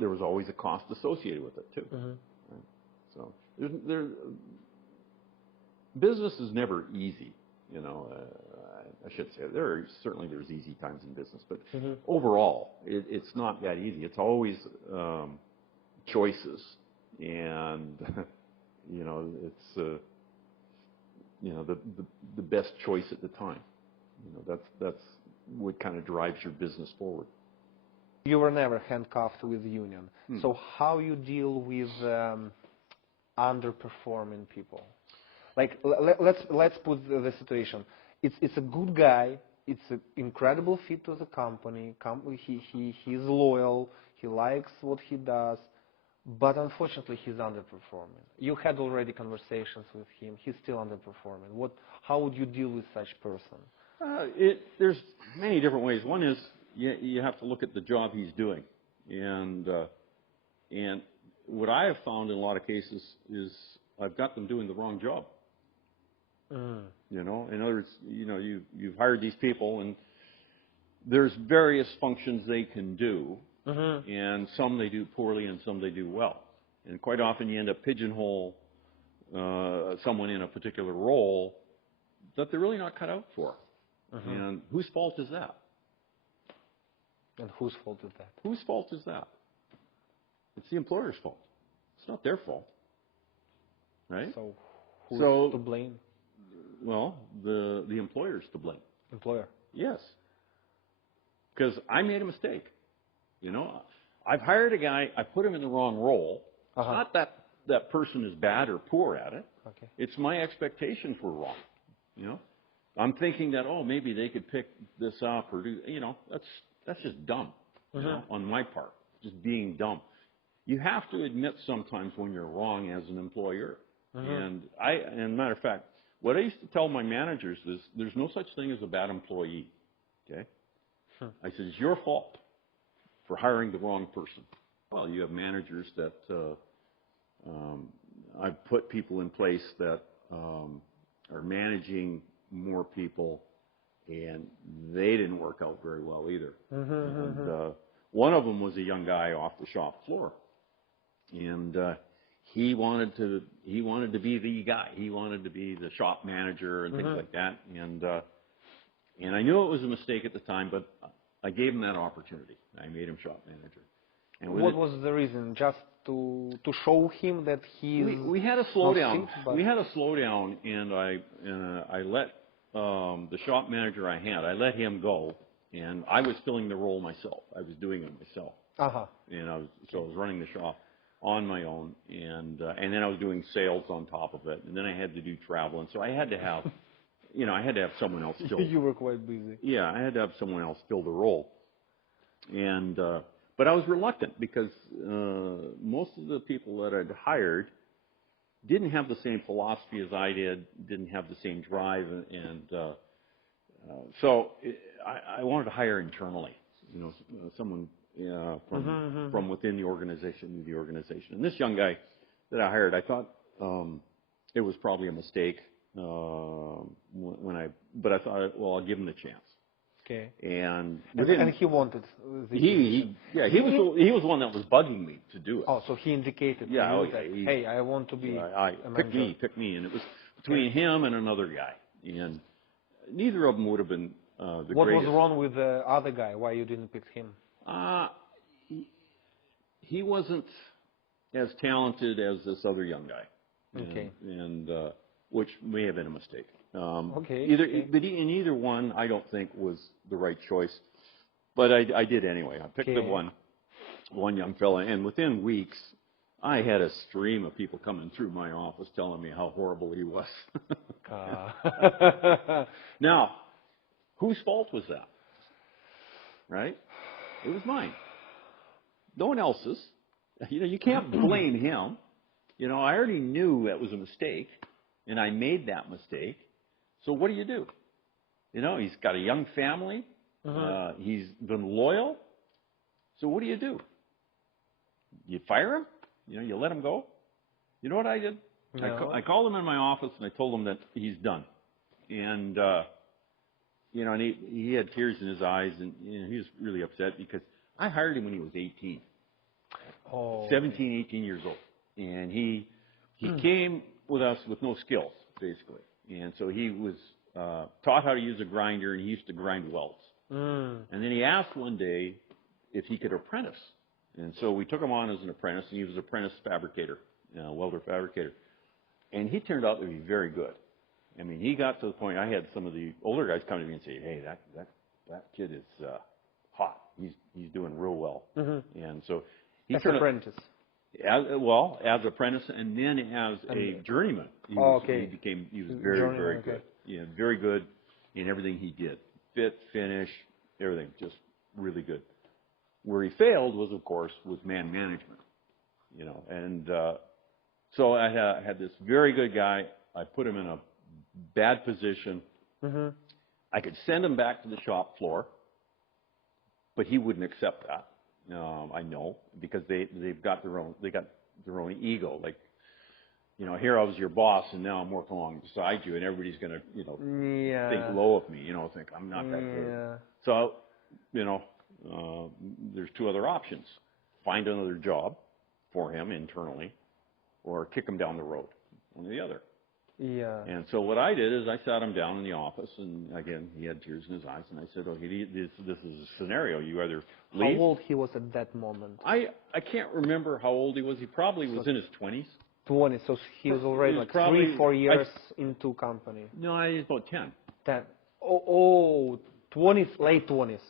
was always a cost associated with it too. Right? So business is never easy. I should say there's easy times in business, but overall, it's not that easy. It's always choices, and it's the best choice at the time. That's what kind of drives your business forward. You were never handcuffed with the union. So how you deal with underperforming people? Like, let's put the situation. It's a good guy. It's an incredible fit to the company. He's loyal. He likes what he does. But unfortunately, he's underperforming. You had already conversations with him. He's still underperforming. How would you deal with such person? There's many different ways. One is you have to look at the job he's doing, and what I have found in a lot of cases is I've got them doing the wrong job. In other words, you've hired these people, and there's various functions they can do, and some they do poorly, and some they do well. And quite often you end up pigeonhole someone in a particular role that they're really not cut out for. And whose fault is that? And whose fault is that? Whose fault is that? It's the employer's fault. It's not their fault, right? So who's to blame? Well, the employer's to blame. Employer? Yes. Because I made a mistake. I've hired a guy, I put him in the wrong role. It's not that person is bad or poor at it. Okay. It's my expectations were wrong. I'm thinking that, maybe they could pick this up or do, that's just dumb, on my part, just being dumb. You have to admit sometimes when you're wrong as an employer. And matter of fact, what I used to tell my managers is there's no such thing as a bad employee, okay? I said, it's your fault for hiring the wrong person. Well, you have managers that I've put people in place that are managing more people, and they didn't work out very well either. And one of them was a young guy off the shop floor, and he wanted to be the guy. He wanted to be the shop manager and things like that. And I knew it was a mistake at the time, but I gave him that opportunity. I made him shop manager. And what was the reason? Just to show him that we had a slowdown. We had a slowdown, and I let the shop manager I let him go, and I was filling the role myself. I was doing it myself. And I was running the shop on my own, and then I was doing sales on top of it, and then I had to do travel, and so I had to have, I had to have someone else fill. You were quite busy. Yeah, I had to have someone else fill the role, and but I was reluctant because most of the people that I'd hired didn't have the same philosophy as I did, didn't have the same drive, and so I wanted to hire internally, someone from within the organization, And this young guy that I hired, I thought it was probably a mistake but I thought, I'll give him the chance. Okay. And he wanted the he was the one that was bugging me to do it. Oh, so he indicated to you that, hey, I want to be a manager. Pick me, and it was between him and another guy, and neither of them would have been the greatest. What was wrong with the other guy? Why you didn't pick him? He wasn't as talented as this other young guy. Okay. And which may have been a mistake. But in either one, I don't think was the right choice. But I did anyway. I picked the one young fella, and within weeks, I had a stream of people coming through my office telling me how horrible he was. Now, whose fault was that? Right? It was mine. No one else's. You can't blame him. I already knew that was a mistake, and I made that mistake. So what do? He's got a young family. He's been loyal. So what do? You fire him? You let him go? You know what I did? No. I called him in my office, and I told him that he's done. And, and he had tears in his eyes, and he was really upset because I hired him when he was 18. 17, 18 years old. And he came with us with no skills, basically. And so he was taught how to use a grinder, and he used to grind welds. And then he asked one day if he could apprentice. And so we took him on as an apprentice, and he was an apprentice fabricator, welder fabricator. And he turned out to be very good. I mean, he got to the point, I had some of the older guys come to me and say, hey, that kid is hot. He's doing real well. And so he As apprentice. As apprentice and then as a journeyman. He was very, very good. Yeah, very good in everything he did. Fit, finish, everything, just really good. Where he failed was, of course, with man management. And so I had this very good guy. I put him in a bad position. I could send him back to the shop floor, but he wouldn't accept that. I know, because they've got their own ego. Like, here I was your boss, and now I'm working alongside you, and everybody's going to, think low of me. Think I'm not that good. So, there's two other options: find another job for him internally, or kick him down the road. One or the other. Yeah. And so what I did is I sat him down in the office, and again, he had tears in his eyes, and I said, okay, this is a scenario. You either leave. How old he was at that moment? I can't remember how old he was. He probably was in his 20s. 20, so he was already like probably 3-4 years into company. No, he's about 10. 10. 20s, late 20s.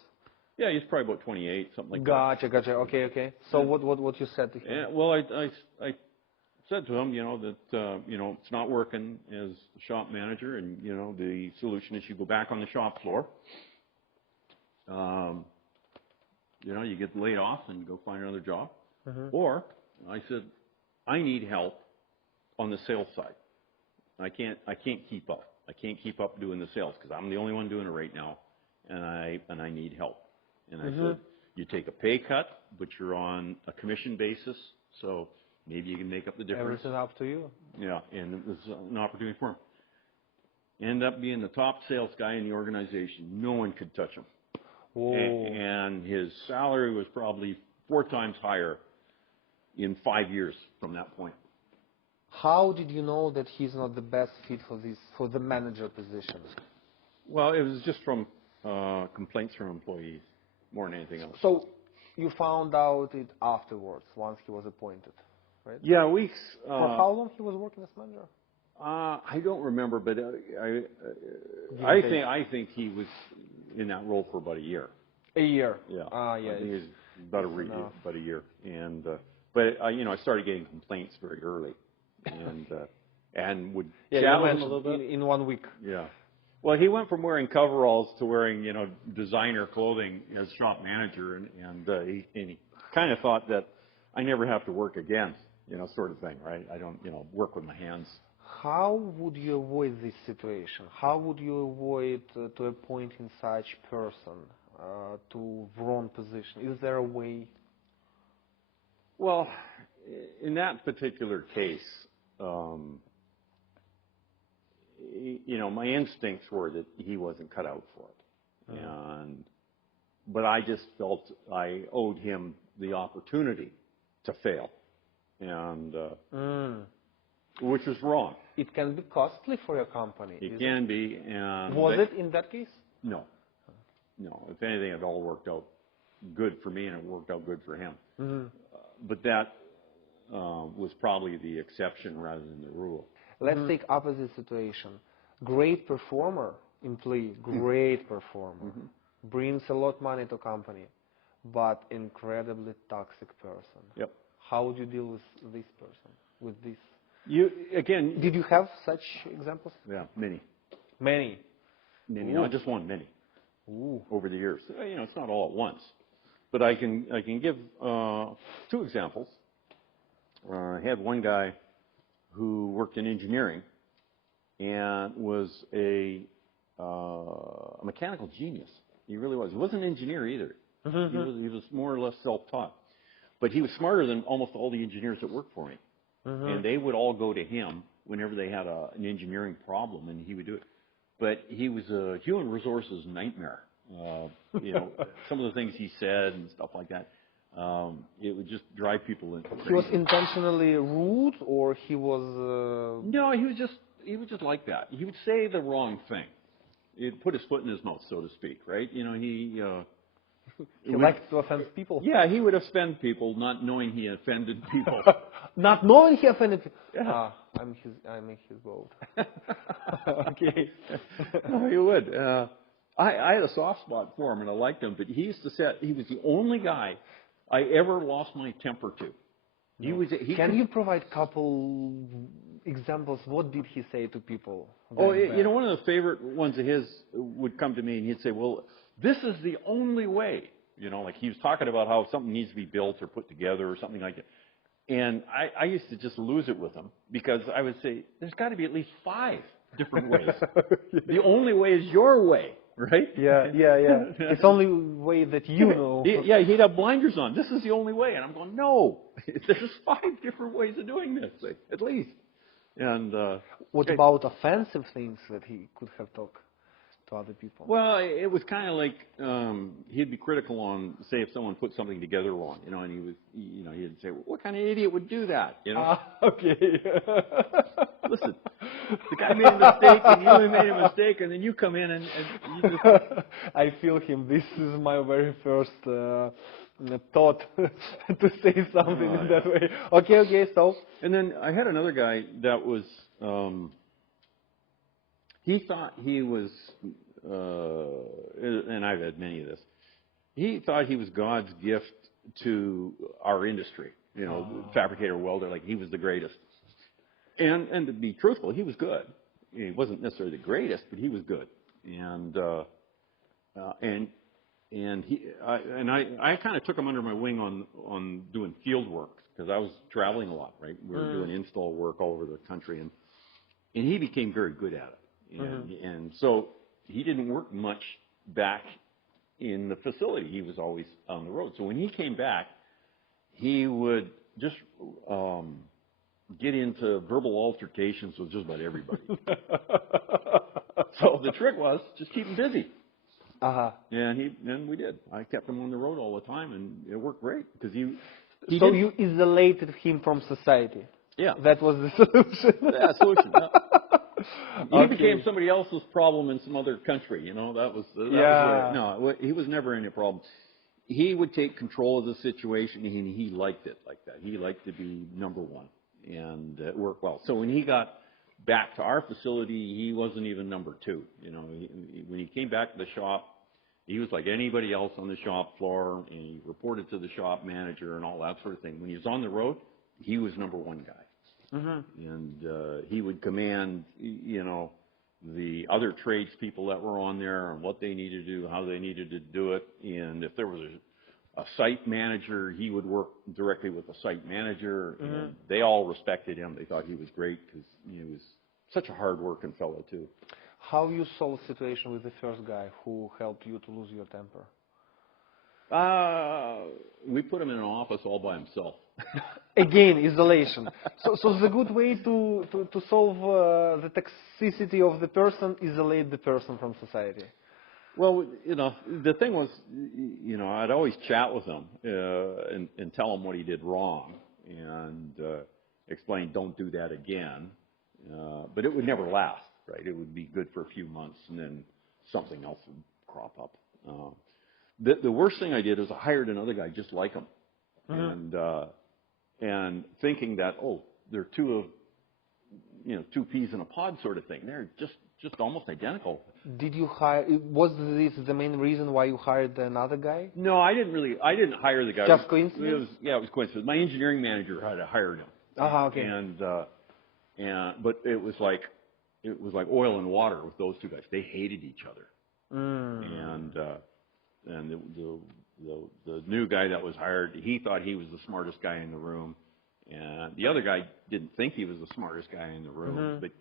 Yeah, he's probably about 28, something like that. Gotcha. Okay. So what you said to him? Yeah, well, I said to him, that it's not working as shop manager, and the solution is you go back on the shop floor. You get laid off and go find another job. Or I said, I need help on the sales side. I can't keep up. I can't keep up doing the sales because I'm the only one doing it right now, and I need help. And I said, you take a pay cut, but you're on a commission basis, so maybe you can make up the difference. Everything up to you. Yeah, and it was an opportunity for him. Ended up being the top sales guy in the organization. No one could touch him. Whoa. And his salary was probably 4 times higher in 5 years from that point. How did you know that he's not the best fit for the manager position? Well, it was just from complaints from employees more than anything else. So you found out it afterwards, once he was appointed, right? Yeah, weeks. For how long he was working as manager? I don't remember, but I think he was in that role for about a year. A year. Yeah. Yeah. I think it was about a year, and but I started getting complaints very early, and would chat with him a little bit in 1 week. Yeah. Well, he went from wearing coveralls to wearing designer clothing as shop manager, and he kind of thought that I never have to work again, sort of thing, right? I don't work with my hands. How would you avoid this situation? How would you avoid to appointing such person to wrong position? Is there a way? Well, in that particular case, my instincts were that he wasn't cut out for it, but I just felt I owed him the opportunity to fail, and which was wrong. It can be costly for your company. It can be. And was it in that case? No. If anything, it all worked out good for me, and it worked out good for him. But that was probably the exception rather than the rule. Let's take opposite situation. Great performer, employee, great performer, brings a lot of money to company, but incredibly toxic person. Yep. How would you deal with this person, with this? Did you have such examples? Yeah, many. Many? Not just one, many. Ooh. Over the years. It's not all at once. But I can give 2 examples. I had one guy who worked in engineering and was a mechanical genius. He really was. He wasn't an engineer either. He was more or less self-taught. But he was smarter than almost all the engineers that worked for me. And they would all go to him whenever they had an engineering problem, and he would do it. But he was a human resources nightmare. Some of the things he said and stuff like that, it would just drive people into crazy. He was intentionally rude, or he was? No, he was just like that. He would say the wrong thing. He'd put his foot in his mouth, so to speak, right? He likes to offend people. Yeah, he would offend people, not knowing he offended people. Not knowing he offended people. Yeah. I'm in his boat. Okay. No, he would. I had a soft spot for him, and I liked him, but he used to say he was the only guy I ever lost my temper to. Can you provide couple examples? What did he say to people? Oh, one of the favorite ones of his would come to me, and he'd say, well, this is the only way. Like he was talking about how something needs to be built or put together or something like that. And I used to just lose it with him because I would say, there's got to be at least 5 different ways. The only way is your way, right? Yeah. It's only way that you know. Yeah, he'd have blinders on. This is the only way. And I'm going, no, there's 5 different ways of doing this, at least. And what about offensive things that he could have talked to other people? Well, it was kind of like he'd be critical on, say, if someone put something together wrong, and he'd say, well, "What kind of idiot would do that?" Okay. Listen, the guy made a mistake, and you made a mistake, and then you come in and you just. I feel him. This is my very first thought to say something in that way. Okay. So. And then I had another guy that was. He thought he was, and I've had many of this, he thought he was God's gift to our industry, fabricator, welder, like he was the greatest. And to be truthful, he was good. He wasn't necessarily the greatest, but he was good. And I kind of took him under my wing on doing field work because I was traveling a lot, right? We were doing install work all over the country, and he became very good at it. And so he didn't work much back in the facility. He was always on the road. So when he came back, he would just get into verbal altercations with just about everybody. So the trick was just keep him busy. And we did. I kept him on the road all the time, and it worked great because you isolated him from society. Yeah, that was the solution. Yeah, solution. Yeah. He became somebody else's problem in some other country. That was no. He was never any problem. He would take control of the situation, and he liked it like that. He liked to be number one, and it worked well. So when he got back to our facility, he wasn't even number 2. When he came back to the shop, he was like anybody else on the shop floor, and he reported to the shop manager and all that sort of thing. When he was on the road, he was number 1 guy. And he would command, the other tradespeople that were on there and what they needed to do, how they needed to do it. And if there was a site manager, he would work directly with the site manager. And they all respected him. They thought he was great because he was such a hard-working fellow, too. How you solved the situation with the first guy who helped you to lose your temper? We put him in an office all by himself. Again, isolation. So the good way to solve the toxicity of the person, isolate the person from society. Well, the thing was, I'd always chat with him and tell him what he did wrong and explain, don't do that again. But it would never last, right? It would be good for a few months, and then something else would crop up. The worst thing I did is I hired another guy just like him, and thinking that they're two peas in a pod sort of thing. They're just almost identical. Did you hire? Was this the main reason why you hired another guy? No, I didn't hire the guy. Just coincidence? It was coincidence. My engineering manager had hired him. Okay. But it was like oil and water with those 2 guys. They hated each other. And the new guy that was hired, he thought he was the smartest guy in the room, and the other guy didn't think he was the smartest guy in the room. But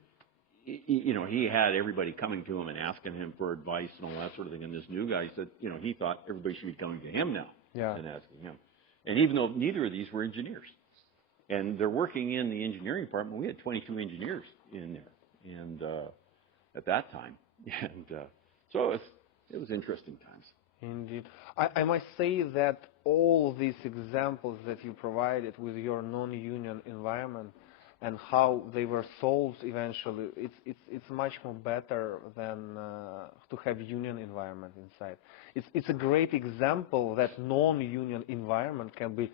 he had everybody coming to him and asking him for advice and all that sort of thing. And this new guy said, he thought everybody should be coming to him now and asking him. And even though neither of these were engineers, and they're working in the engineering department, we had 22 engineers in there, and at that time, and so it was interesting times. Indeed. I must say that all these examples that you provided with your non-union environment and how they were solved eventually, it's much more better than to have union environment inside. It's a great example that non-union environment can be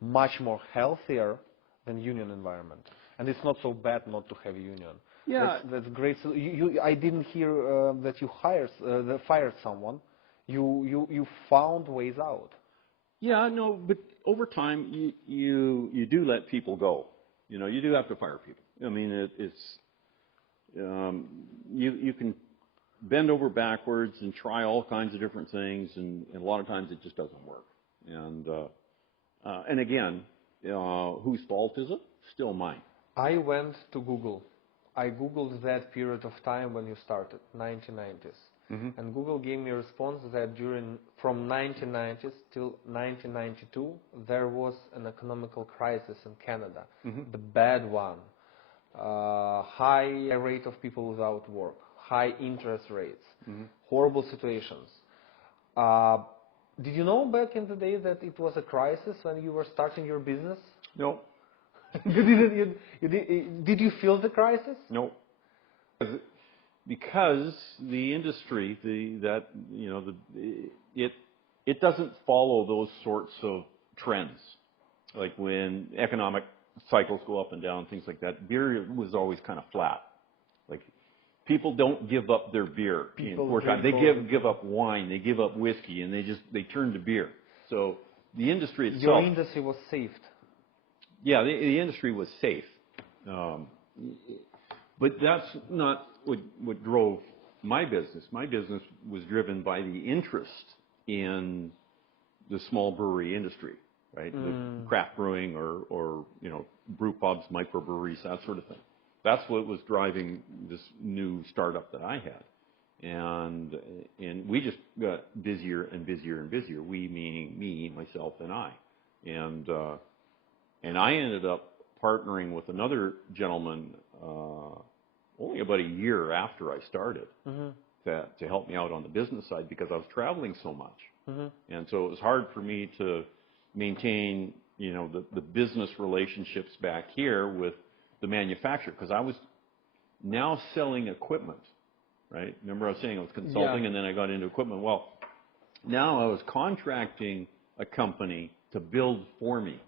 much more healthier than union environment, and it's not so bad not to have union. Yeah, That's great. So I didn't hear that you fired someone. You found ways out. yeah, no, but over time you do let people go. You know, you do have to fire people. I mean, you can bend over backwards and try all kinds of different things, and a lot of times it just doesn't work. And again, whose fault is it? Still mine. I went to Google. I Googled that period of time when you started, 1990s. Mm-hmm. And Google gave me a response that from 1990s till 1992, there was an economical crisis in Canada, Mm-hmm. the bad one. High rate of people without work, high interest rates, Mm-hmm. horrible situations. Did you know back in the day that it was a crisis when you were starting your business? No. Did you feel the crisis? No. Because the industry, it doesn't follow those sorts of trends. Like when economic cycles go up and down, things like that. Beer was always kind of flat. Like people don't give up their beer. They give up wine, they give up whiskey, and they turn to beer. So the industry itself. Your industry was saved. Yeah, the industry was safe. But that's not what drove my business. My business was driven by the interest in the small brewery industry, right? The craft brewing or brew pubs, microbreweries, that sort of thing. That's what was driving this new startup that I had. And we just got busier and busier and busier. We meaning me, myself, and I. And I ended up partnering with another gentleman only about a year after I started to help me out on the business side because I was traveling so much. And so it was hard for me to maintain, the business relationships back here with the manufacturer because I was now selling equipment, right? Remember I was saying I was consulting and then I got into equipment. Well, now I was contracting a company to build for me.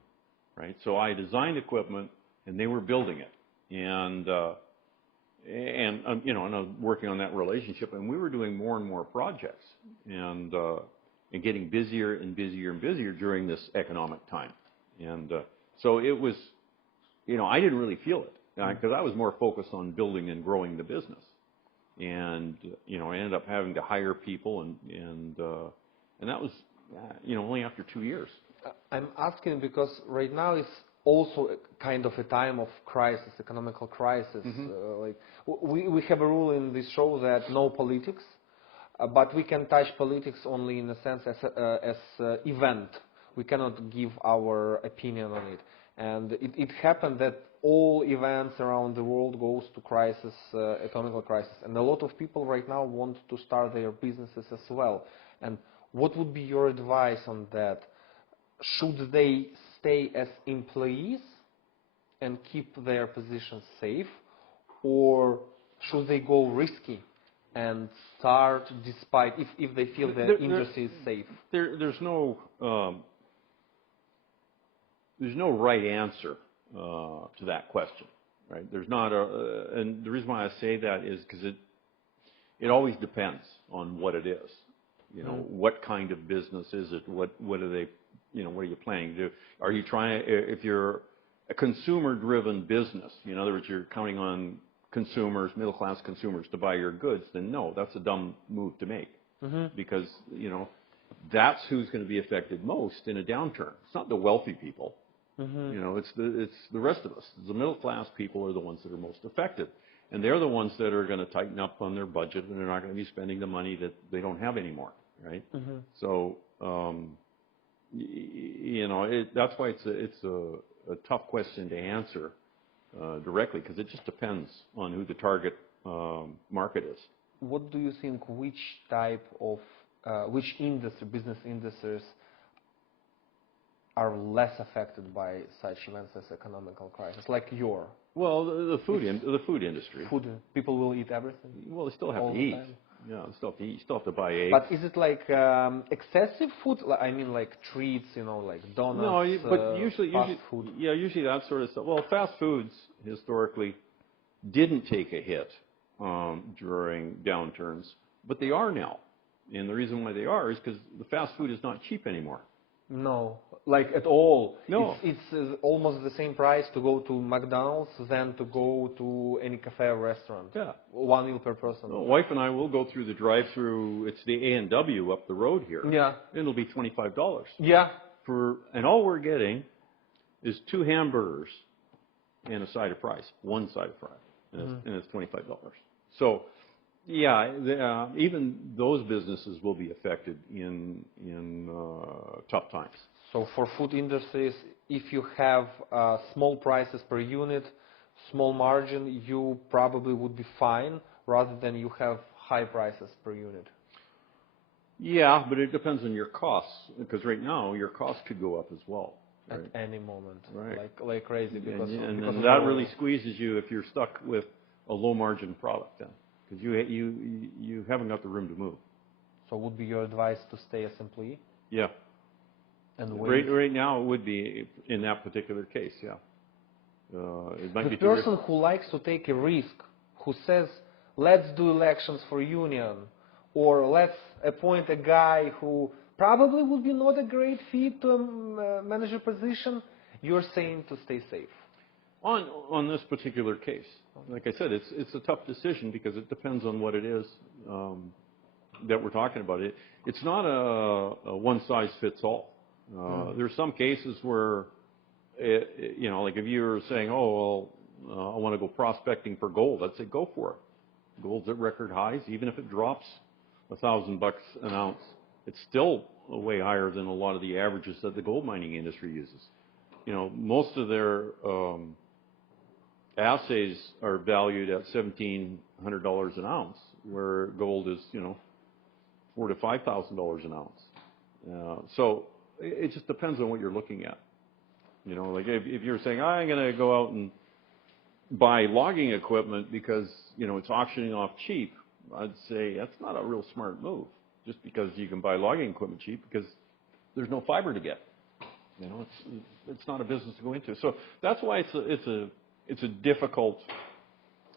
Right, so I designed equipment, and they were building it, and I was working on that relationship, and we were doing more and more projects, and getting busier and busier and busier during this economic time, and so it was, I didn't really feel it because I was more focused on building and growing the business, and I ended up having to hire people, and that was only after 2 years. I'm asking because right now it's also kind of a time of crisis, economical crisis. Like we have a rule in this show that no politics, but we can touch politics only in a sense as event. We cannot give our opinion on it. And it happened that all events around the world goes to crisis, economical crisis. And a lot of people right now want to start their businesses as well. And what would be your advice on that? Should they stay as employees and keep their positions safe, or should they go risky and start despite if they feel the industry is safe? There's no right answer to that question, right? There's not and the reason why I say that is because it always depends on what it is. What kind of business is it? What are they? What are you planning to do? Are you if you're a consumer-driven business, in other words, you're counting on consumers, middle-class consumers to buy your goods, then no, that's a dumb move to make. Because, that's who's going to be affected most in a downturn. It's not the wealthy people. It's the rest of us. The middle-class people are the ones that are most affected. And they're the ones that are going to tighten up on their budget, and they're not going to be spending the money that they don't have anymore, right? So, that's why it's a tough question to answer directly because it just depends on who the target market is. What do you think? Which type of which industry, business industries, are less affected by such events as economical crisis, like your Well, the food industry. food? People will eat everything. Well, they still have all to the eat. time? Yeah, they still have to eat. You still have to buy eggs. But is it like excessive food? I mean, like treats, like donuts. No, but usually, food. yeah, usually that sort of stuff. Well, fast foods historically didn't take a hit during downturns, but they are now. And the reason why they are is because the fast food is not cheap anymore. No, like at all. No. It's almost the same price to go to McDonald's than to go to any cafe or restaurant. Yeah. 1 meal per person. My wife and I will go through the drive-through. It's the A&W up the road here. Yeah. And it'll be $25. Yeah. And all we're getting is 2 hamburgers and a side of fries, one side of fries, and it's $25. So, yeah, even those businesses will be affected in tough times. So for food industries, if you have small prices per unit, small margin, you probably would be fine, rather than you have high prices per unit. Yeah, but it depends on your costs, because right now your costs could go up as well. At Right? any moment, Right. like crazy, because And that really squeezes you if you're stuck with a low margin product then, because you haven't got the room to move. So would be your advice to stay as employee? Yeah. And wait. Right now it would be in that particular case, yeah. It might The be too person who likes to take a risk, who says, let's do elections for union, or let's appoint a guy who probably would be not a great fit to a manager position, you're saying to stay safe. On this particular case, like I said, it's a tough decision because it depends on what it is that we're talking about. It's not a one size fits all. There's some cases where, like if you're saying, oh, well, I want to go prospecting for gold, I'd say go for it. Gold's at record highs, even if it drops $1,000 an ounce. It's still way higher than a lot of the averages that the gold mining industry uses. Most of their assays are valued at $1,700 an ounce, where gold is, $4,000 to $5,000 an ounce. So it just depends on what you're looking at. Like if you're saying, I'm going to go out and buy logging equipment because, it's auctioning off cheap, I'd say that's not a real smart move. Just because you can buy logging equipment cheap, because there's no fiber to get. It's not a business to go into. So that's why it's a difficult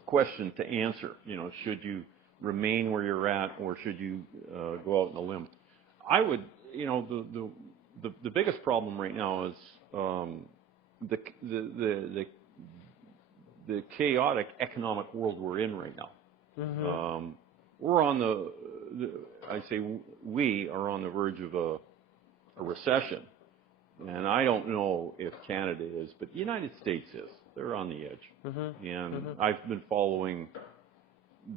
question to answer. Should you remain where you're at, or should you go out on a limb? I would. The biggest problem right now is the chaotic economic world we're in right now. Mm-hmm. We're on I say we are on the verge of a recession, and I don't know if Canada is, but the United States is. They're on the edge, and I've been following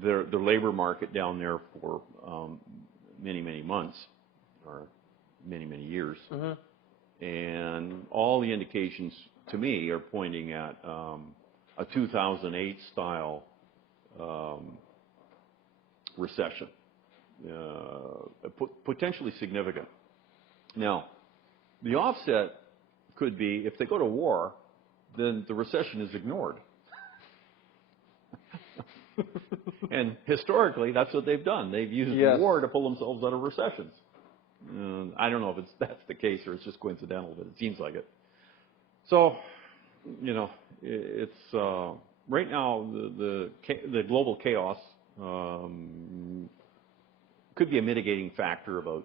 the labor market down there for many months, or many years, and all the indications to me are pointing at a 2008 style recession, potentially significant. Now, the offset could be if they go to war, then the recession is ignored. And historically, that's what they've done. They've used war to pull themselves out of recessions. I don't know if that's the case or it's just coincidental, but it seems like it. So, it's right now the global chaos could be a mitigating factor about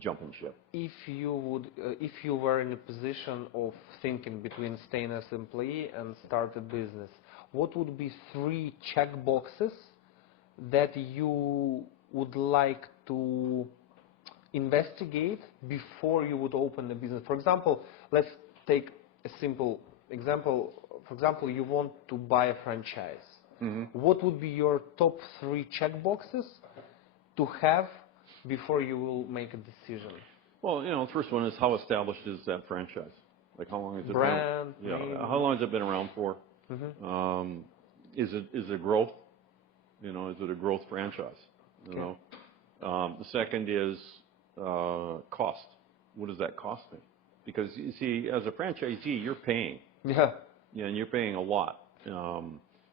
jumping ship. If you were in a position of thinking between staying as employee and start a business, what would be 3 checkboxes that you would like to investigate before you would open a business? For example, let's take a simple example. For example, you want to buy a franchise. What would be your top 3 checkboxes to have before you will make a decision? Well, the first one is, how established is that franchise? Like, how long has it Brand, been? Yeah, how long has it been around for? Is it growth? Is it a growth franchise? The second is cost. What does that cost me? Because you see, as a franchisee, you're paying. Yeah. Yeah, and you're paying a lot.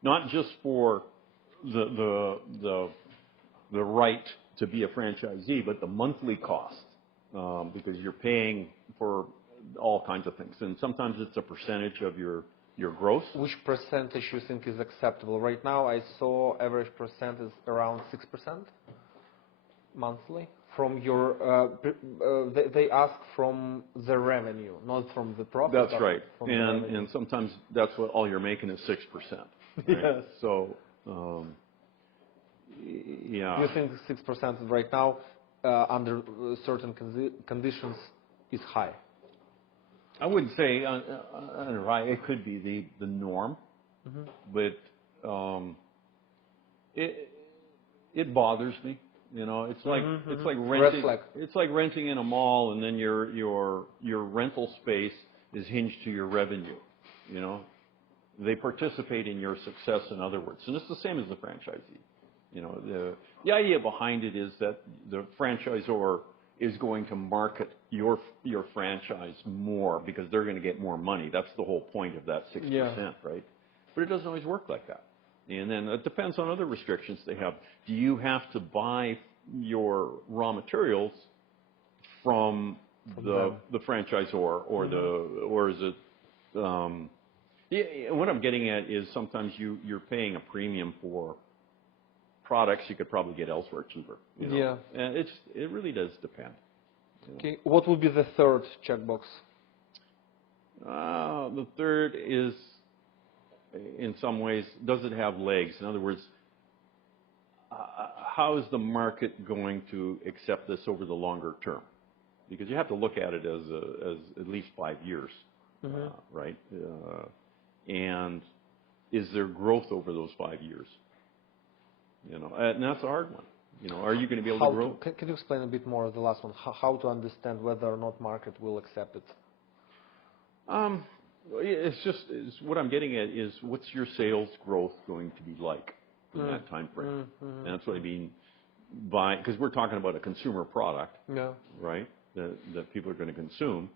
Not just for the right to be a franchisee, but the monthly cost, because you're paying for all kinds of things. And sometimes it's a percentage of your gross. Which percentage you think is acceptable? Right now, I saw average percent is around 6% monthly. From your, they ask from the revenue, not from the profit. That's right. From the revenue. And sometimes that's what all you're making is 6%. Right? Yes. So, yeah. You think 6% right now, under certain conditions, is high? I wouldn't say right. It could be the norm, but it bothers me. You know, it's like it's like renting. It's like renting in a mall, and then your rental space is hinged to your revenue. You know, they participate in your success. In other words, and it's the same as the franchisee. You know, the idea behind it is that the franchisor is going to market your franchise more because they're going to get more money. That's the whole point of that 6%, right? But it doesn't always work like that. And then it depends on other restrictions they have. Do you have to buy your raw materials from the franchisor or is it? What I'm getting at is sometimes you're paying a premium for products you could probably get elsewhere cheaper. You know? Yeah. And it really does depend. Okay. What would be the third checkbox? The third is, in some ways, does it have legs? In other words, how is the market going to accept this over the longer term? Because you have to look at it as at least 5 years, right? And is there growth over those 5 years? You know, and that's a hard one. You know, are you going to be able to grow? Can you explain a bit more of the last one? How to understand whether or not market will accept it? What I'm getting at is what's your sales growth going to be like in that time frame? And that's what I mean by, because we're talking about a consumer product, right? That people are going to consume,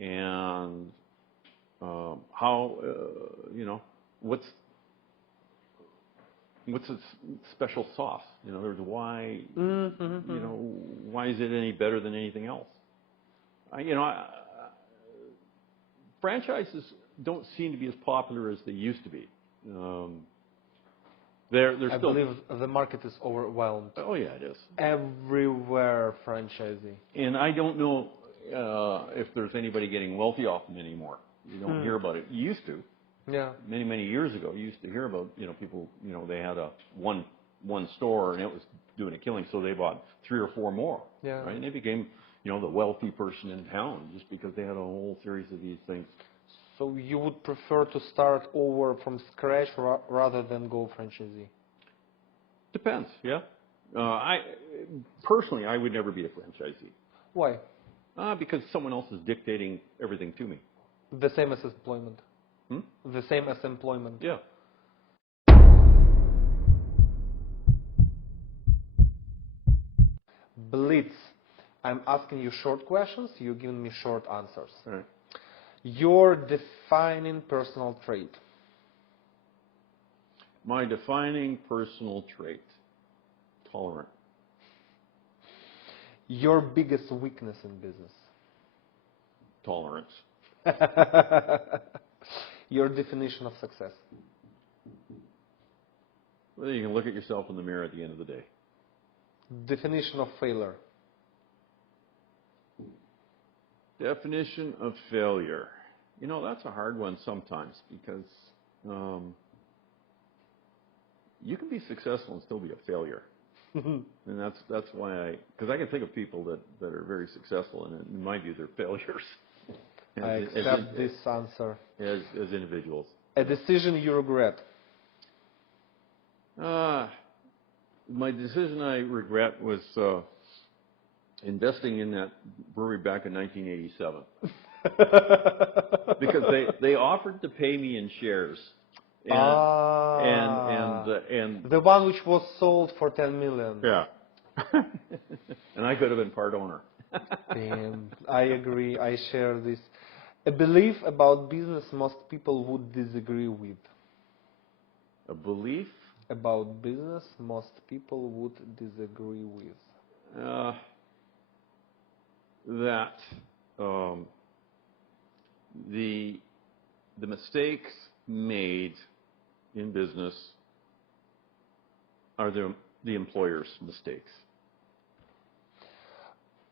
and how you know what's its special sauce? You know, why you know, why is it any better than anything else? Franchises don't seem to be as popular as they used to be. I believe the market is overwhelmed. Oh yeah, it is. Everywhere franchising. And I don't know if there's anybody getting wealthy off them anymore. You don't hear about it. You used to. Yeah. Many years ago, you used to hear about, you know, people, you know, they had one store and it was doing a killing, so they bought 3 or 4 more. Yeah. Right? And they became, you know, the wealthy person in town just because they had a whole series of these things. So you would prefer to start over from scratch rather than go franchisee? Depends, yeah. I personally would never be a franchisee. Why? Because someone else is dictating everything to me. The same as employment. The same as employment. Yeah. Blitz. I'm asking you short questions. You're giving me short answers. All right. Your defining personal trait. My defining personal trait. Tolerant. Your biggest weakness in business. Tolerance. Your definition of success. Well, you can look at yourself in the mirror at the end of the day. Definition of failure. Definition of failure. You know, that's a hard one sometimes because you can be successful and still be a failure. And that's why because I can think of people that are very successful and in my view they're failures. I accept this answer. As individuals. A decision you regret. My decision I regret was investing in that brewery back in 1987. Because they offered to pay me in shares. And the one which was sold for 10 million. Yeah. And I could have been part owner. Damn, I agree. I share this. A belief about business most people would disagree with. A belief About business most people would disagree with. That the mistakes made in business are the employer's mistakes.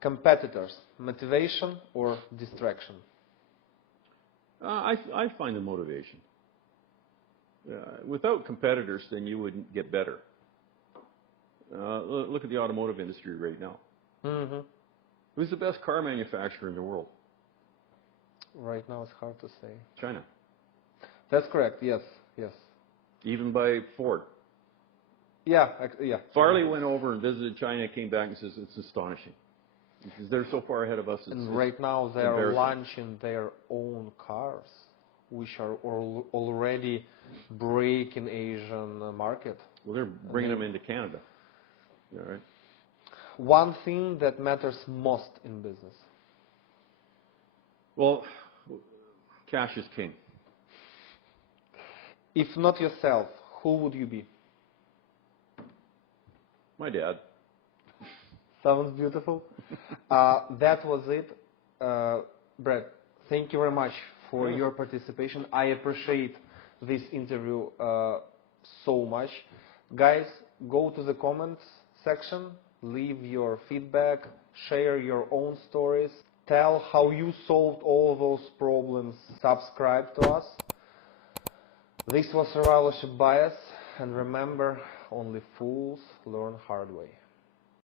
Competitors, motivation or distraction? I find the motivation. Without competitors, then you wouldn't get better. Look at the automotive industry right now. Mm-hmm. Who's the best car manufacturer in the world? Right now it's hard to say. China. That's correct, yes, yes. Even by Ford. Yeah. Farley went over and visited China, came back and says it's astonishing. Because they're so far ahead of us. And right now they are launching their own cars, which are already breaking Asian market. Well, they're bringing them into Canada. Yeah, right. One thing that matters most in business. Well, cash is king. If not yourself, who would you be? My dad. Sounds beautiful. That was it. Brett, thank you very much for your participation. I appreciate this interview so much. Guys, go to the comments section, leave your feedback, share your own stories, tell how you solved all those problems, subscribe to us. This was Survivorship Bias, and remember, only fools learn hard way.